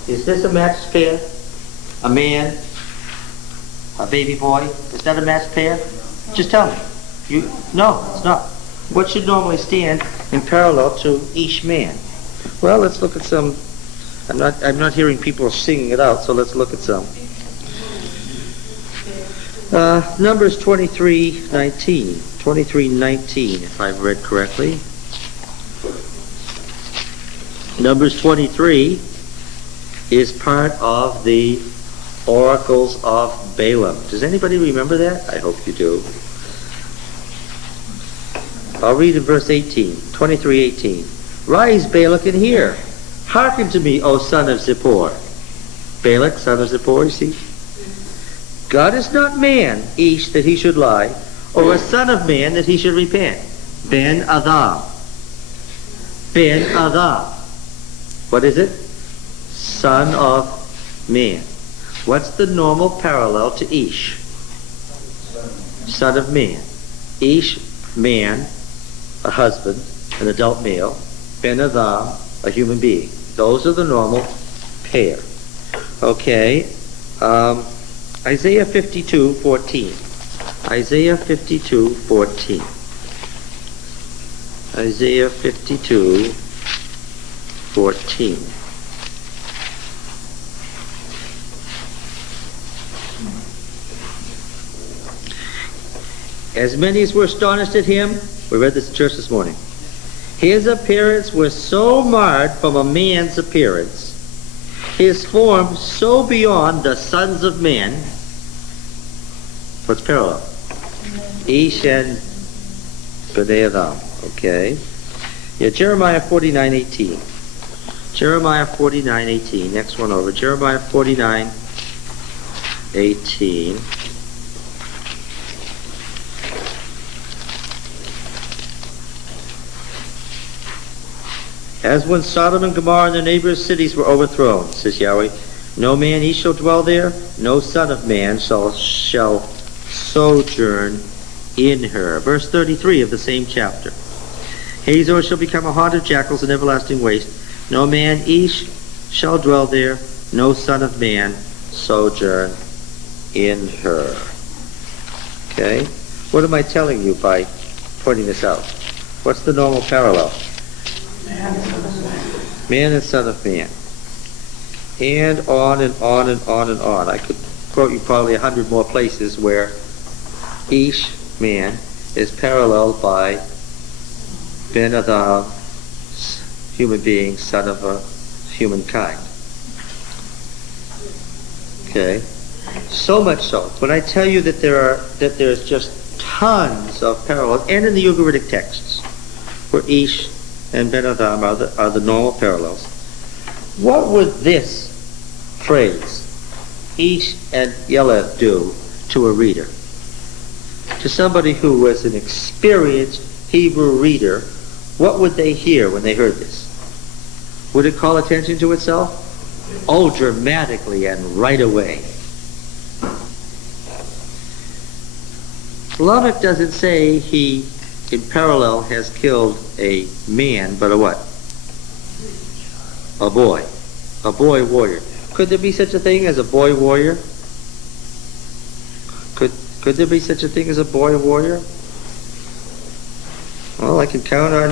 Is this a matched pair? A man, a baby boy? Is that a matched pair? Just tell me. No, it's not. What should normally stand in parallel to each man? Well, let's look at some. I'm not hearing people singing it out, so let's look at some. Numbers 23:19. 23:19, if I've read correctly. Numbers 23 is part of the oracles of Balaam. Does anybody remember that? I hope you do. I'll read in verse 18, 23:18. Rise, Balak, and hear. Hearken to me, O son of Zippor. Balak, son of Zippor, you see? God is not man, Ish, that he should lie, or a son of man that he should repent. Ben Adam. Ben Adam. What is it? Son of man. What's the normal parallel to Ish? Son of man. Ish, man, a husband, an adult male. Ben Adam, a human being. Those are the normal pair. Okay. Isaiah 52:14. Isaiah 52:14. Isaiah 52:14. As many as were astonished at him, we read this in church this morning. His appearance was so marred from a man's appearance, his form so beyond the sons of men. What's parallel? Ish and B'nai Adam. Okay. Yeah, Jeremiah 49:18. Jeremiah 49:18. Next one over. Jeremiah 49:18. As when Sodom and Gomorrah and their neighbors' cities were overthrown, says Yahweh, No man he shall dwell there, no son of man shall sojourn in her. Verse 33 of the same chapter. Hazor shall become a haunt of jackals and everlasting waste. No man each shall dwell there, no son of man sojourn in her. Okay? What am I telling you by pointing this out? What's the normal parallel? Man and son of man. And on and on and on and on. I could quote you probably 100 more places where each man is paralleled by Ben Adam, human being, son of a humankind. Okay? So much so. When I tell you that there's just tons of parallels, and in the Ugaritic texts, where Ish and Ben Adam are the normal parallels, what would this phrase, Ish and Yeleth, do to a reader? To somebody who was an experienced Hebrew reader, what would they hear when they heard this? Would it call attention to itself? Oh, dramatically and right away. Lamech doesn't say he, in parallel, has killed a man, but a what? A boy. A boy warrior. Could there be such a thing as a boy warrior? Could there be such a thing as a boy warrior? Well, I can count on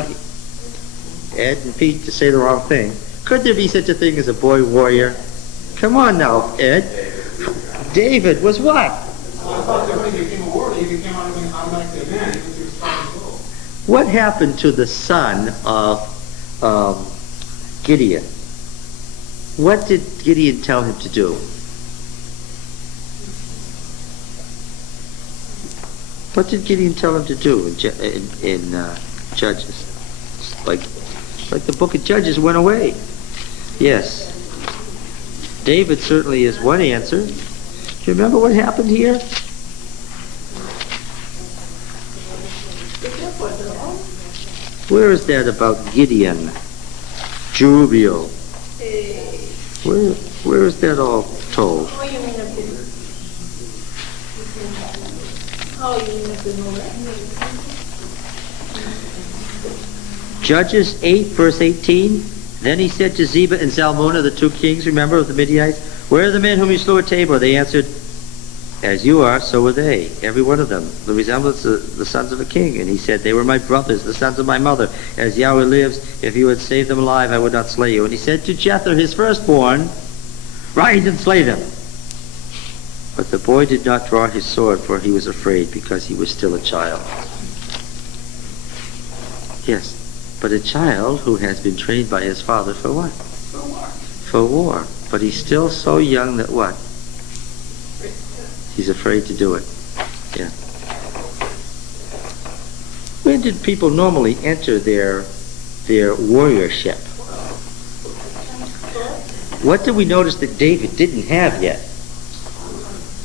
Ed and Pete to say the wrong thing. Could there be such a thing as a boy warrior? Come on now, Ed. David was what? I thought that when he became a warrior, he became automatically a man. He was responsible. What happened to the son of Gideon? What did Gideon tell him to do? What did Gideon tell him to do in Judges? Like the book of Judges went away. Yes. David certainly is one answer. Do you remember what happened here? Where is that about Gideon? Jerubbaal. Where is that all told? Oh, you mean up in... Oh, you mean up in Moab? Judges 8, verse 18. Then he said to Zebah and Zalmunna, the two kings, remember, of the Midianites, "Where are the men whom you slew at Tabor?" They answered, "As you are, so were they, every one of them, the resemblance of the sons of a king." And he said, "They were my brothers, the sons of my mother. As Yahweh lives, if you had saved them alive, I would not slay you." And he said to Jether, his firstborn, "Rise and slay them." But the boy did not draw his sword, for he was afraid, because he was still a child. Yes, but a child who has been trained by his father for what? For war. For war. But he's still so young that what? He's afraid to do it. Yeah. When did people normally enter their warriorship? What did we notice that David didn't have yet?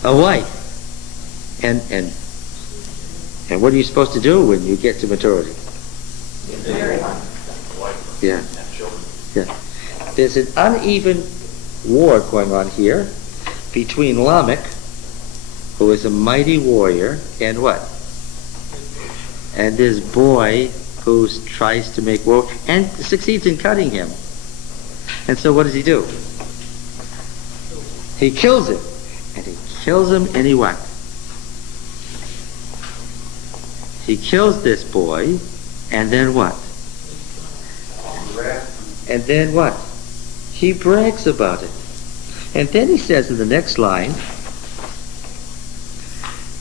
A wife. And what are you supposed to do when you get to maturity? Yeah. Yeah. There's an uneven war going on here between Lamech, who is a mighty warrior, and what? And this boy who tries to make war and succeeds in cutting him. And so what does he do? He kills him. And he kills him and he what? He kills this boy, and then what? And then what? He brags about it. And then he says in the next line,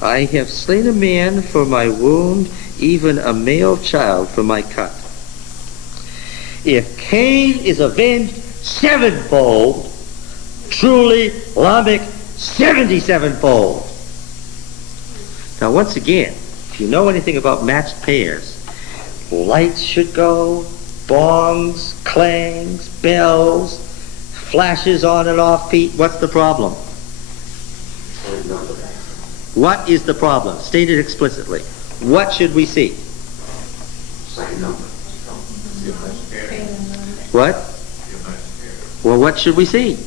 "I have slain a man for my wound, even a male child for my cut." If Cain is avenged sevenfold, truly Lamech 77-fold. Now once again, if you know anything about matched pairs, lights should go, bongs, clangs, bells, flashes on and off. Pete, what's the problem? What is the problem? State it explicitly. What should we see? What? Well, what should we see?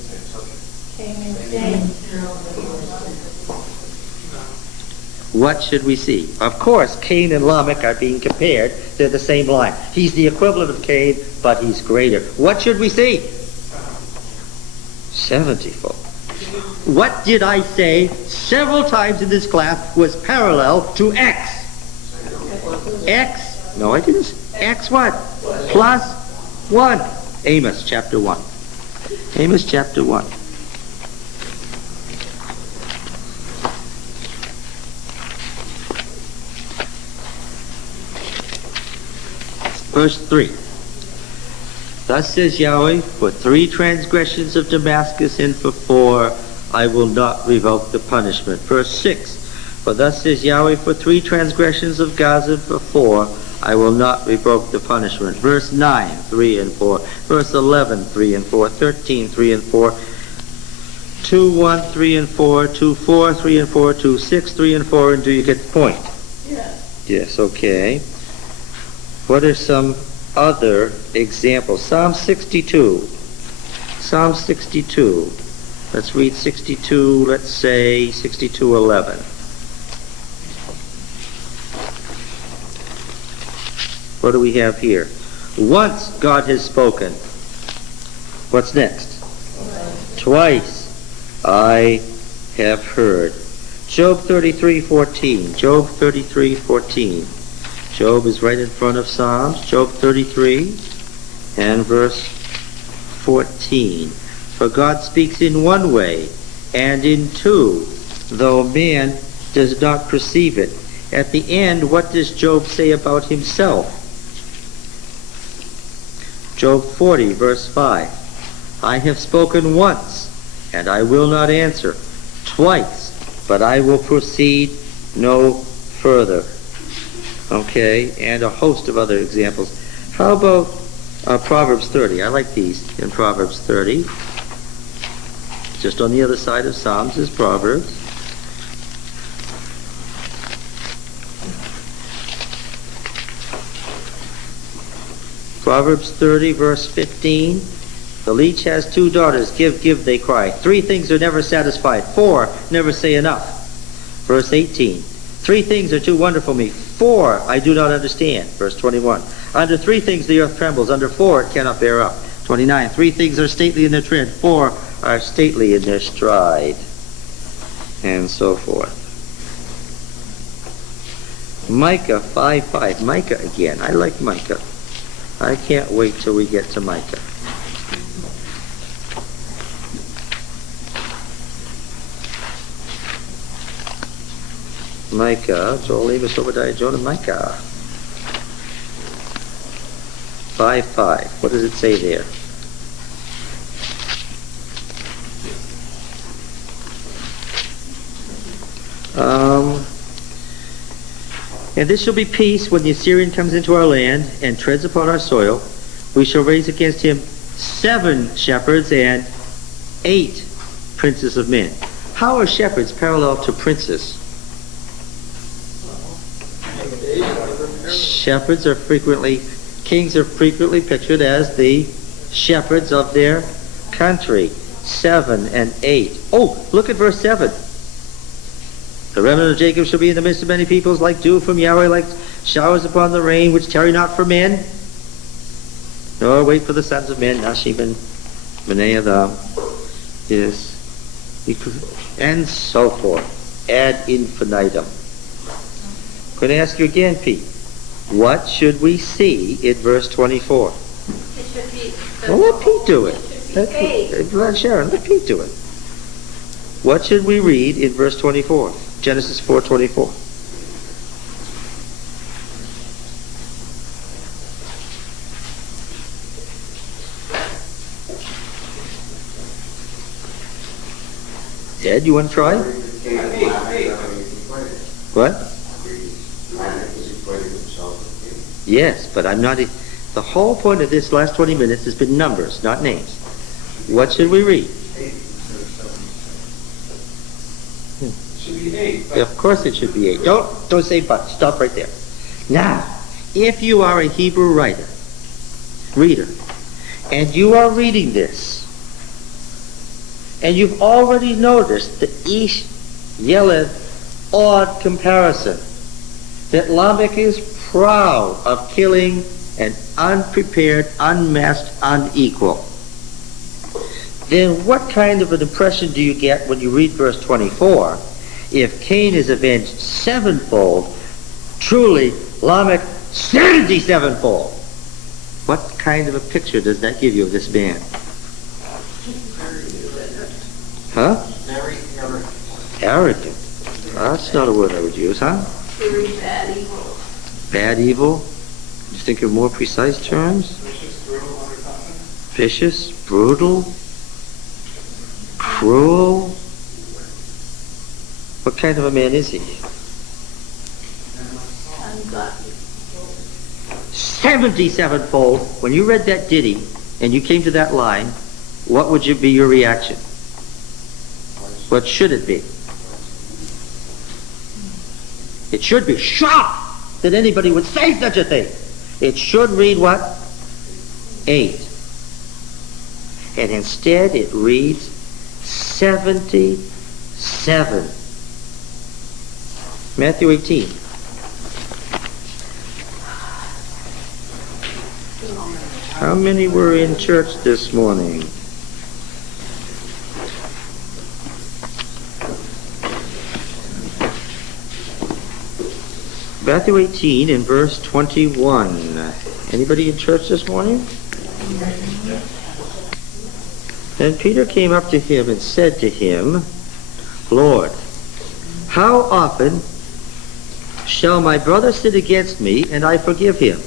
What should we see? Of course, Cain and Lamech are being compared. They're the same line. He's the equivalent of Cain, but he's greater. What should we see? 70-fold. What did I say several times in this class was parallel to X? X? No, I didn't. X what? Plus 1. Amos chapter 1. Amos chapter 1. Verse 3. Thus says Yahweh, for 3 transgressions of Damascus and for 4, I will not revoke the punishment. Verse 6. For thus says Yahweh, for 3 transgressions of Gaza and for 4, I will not revoke the punishment. Verse 9, 3 and 4. Verse 11, 3 and 4. 13, 3 and 4. 2, 1, 3 and 4. 2, 4, 3 and 4. 2, 6, 3 and 4. And do you get the point? Yes. Yes, okay. What are some other examples? Psalm 62. Psalm 62. Let's read 62, let's say 62:11. What do we have here? Once God has spoken. What's next? Twice I have heard. Job 33:14. Job 33:14. Job is right in front of Psalms. Job 33 and verse 14. For God speaks in one way and in two, though man does not perceive it. At the end, what does Job say about himself? Job 40, verse 5. I have spoken once, and I will not answer. Twice, but I will proceed no further. Okay, and a host of other examples. How about Proverbs 30? I like these in Proverbs 30. Just on the other side of Psalms is Proverbs. Proverbs 30, verse 15. The leech has 2 daughters. Give, give, they cry. 3 things are never satisfied. 4 never say enough. Verse 18. 3 things are too wonderful for me. 4 I do not understand. Verse 21. Under 3 things the earth trembles. Under 4 it cannot bear up. 29. 3 things are stately in their tread. 4 are stately in their stride. And so forth. Micah 5:5. Micah again. I like Micah. I can't wait till we get to Micah. Micah, Joel, Amos, Obadiah, Jonah, Micah. 5:5. What does it say there? And this shall be peace when the Assyrian comes into our land and treads upon our soil. We shall raise against him 7 shepherds and 8 princes of men. How are shepherds parallel to princes? Shepherds are frequently, kings are frequently pictured as the shepherds of their country. 7 and 8. Oh, look at verse 7. The remnant of Jacob shall be in the midst of many peoples, like dew from Yahweh, like showers upon the rain, which tarry not for men, nor wait for the sons of men. Nashim and Benaiah, yes, and so forth. Ad infinitum. I'm going to ask you again, Pete. What should we see in verse 24? It should be. Well, let Pete do it. It should be Let Sharon, let Pete do it. What should we read in verse 24? Genesis 4:24. Ed, you want to try? What? Yes, but I'm not... The whole point of this last 20 minutes has been numbers, not names. What should we read? Should be 8. Of course it should be 8. Don't say but. Stop right there. Now, if you are a Hebrew reader, and you are reading this, And you've already noticed the Ish Yeled odd comparison. That Lamech is proud of killing an unprepared, unmasked, unequal. Then what kind of an impression do you get when you read verse 24? If Cain is avenged sevenfold, truly Lamech 77-fold. What kind of a picture does that give you of this man? Huh? Very arrogant. Arrogant. That's not a word I would use, huh? Very bad evil. Bad evil? You think of more precise terms? Vicious, brutal, unrepentant. Vicious, brutal, cruel. What kind of a man is he? Ungodly. 77-fold. When you read that ditty and you came to that line, what would be your reaction? What should it be? It should be shocked that anybody would say such a thing. It should read what? 8. And instead it reads 77. Matthew 18. How many were in church this morning? Matthew 18 in verse 21. Anybody in church this morning? Then Peter came up to him and said to him, Lord, how often shall my brother sin against me and I forgive him?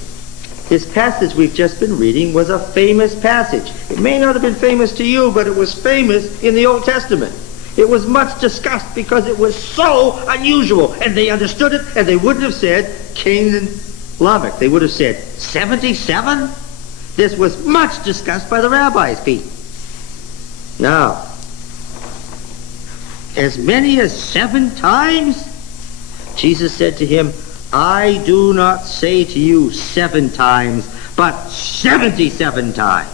This passage we've just been reading was a famous passage. It may not have been famous to you, but it was famous in the Old Testament. It was much discussed because it was so unusual, and they understood it, and they wouldn't have said Cain and Lamech. They would have said 77? This was much discussed by the rabbis, Pete. Now, as many as 7 times? Jesus said to him, I do not say to you 7 times, but 77 times.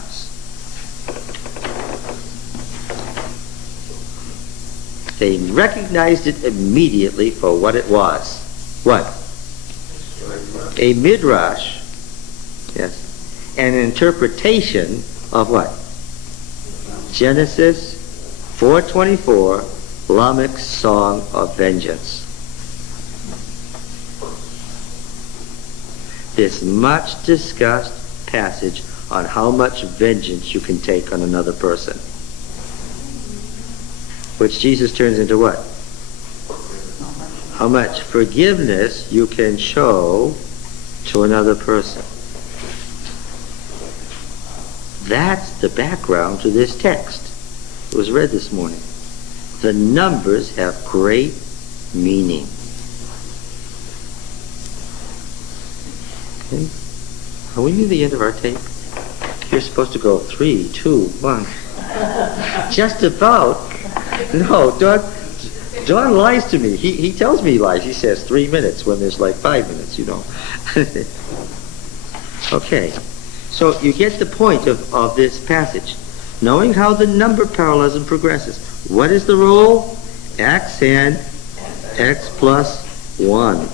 They recognized it immediately for what it was. What? A midrash. Yes. An interpretation of what? Genesis 4:24, Lamech's song of vengeance. This much discussed passage on how much vengeance you can take on another person. Which Jesus turns into what? How much forgiveness you can show to another person. That's the background to this text. It was read this morning. The numbers have great meaning. Okay. Are we near the end of our tape? You're supposed to go 3, 2, 1. Just about. No, John lies to me. He tells me he lies. He says 3 minutes when there's like 5 minutes, you know. Okay. So you get the point of this passage. Knowing how the number parallelism progresses. What is the rule? X and X plus 1.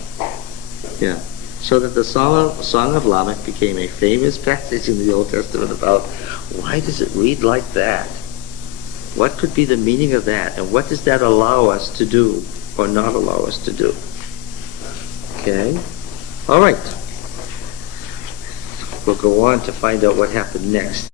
Yeah. So that the Song of Lamech became a famous passage in the Old Testament about why does it read like that? What could be the meaning of that? And what does that allow us to do or not allow us to do? Okay? All right. We'll go on to find out what happened next.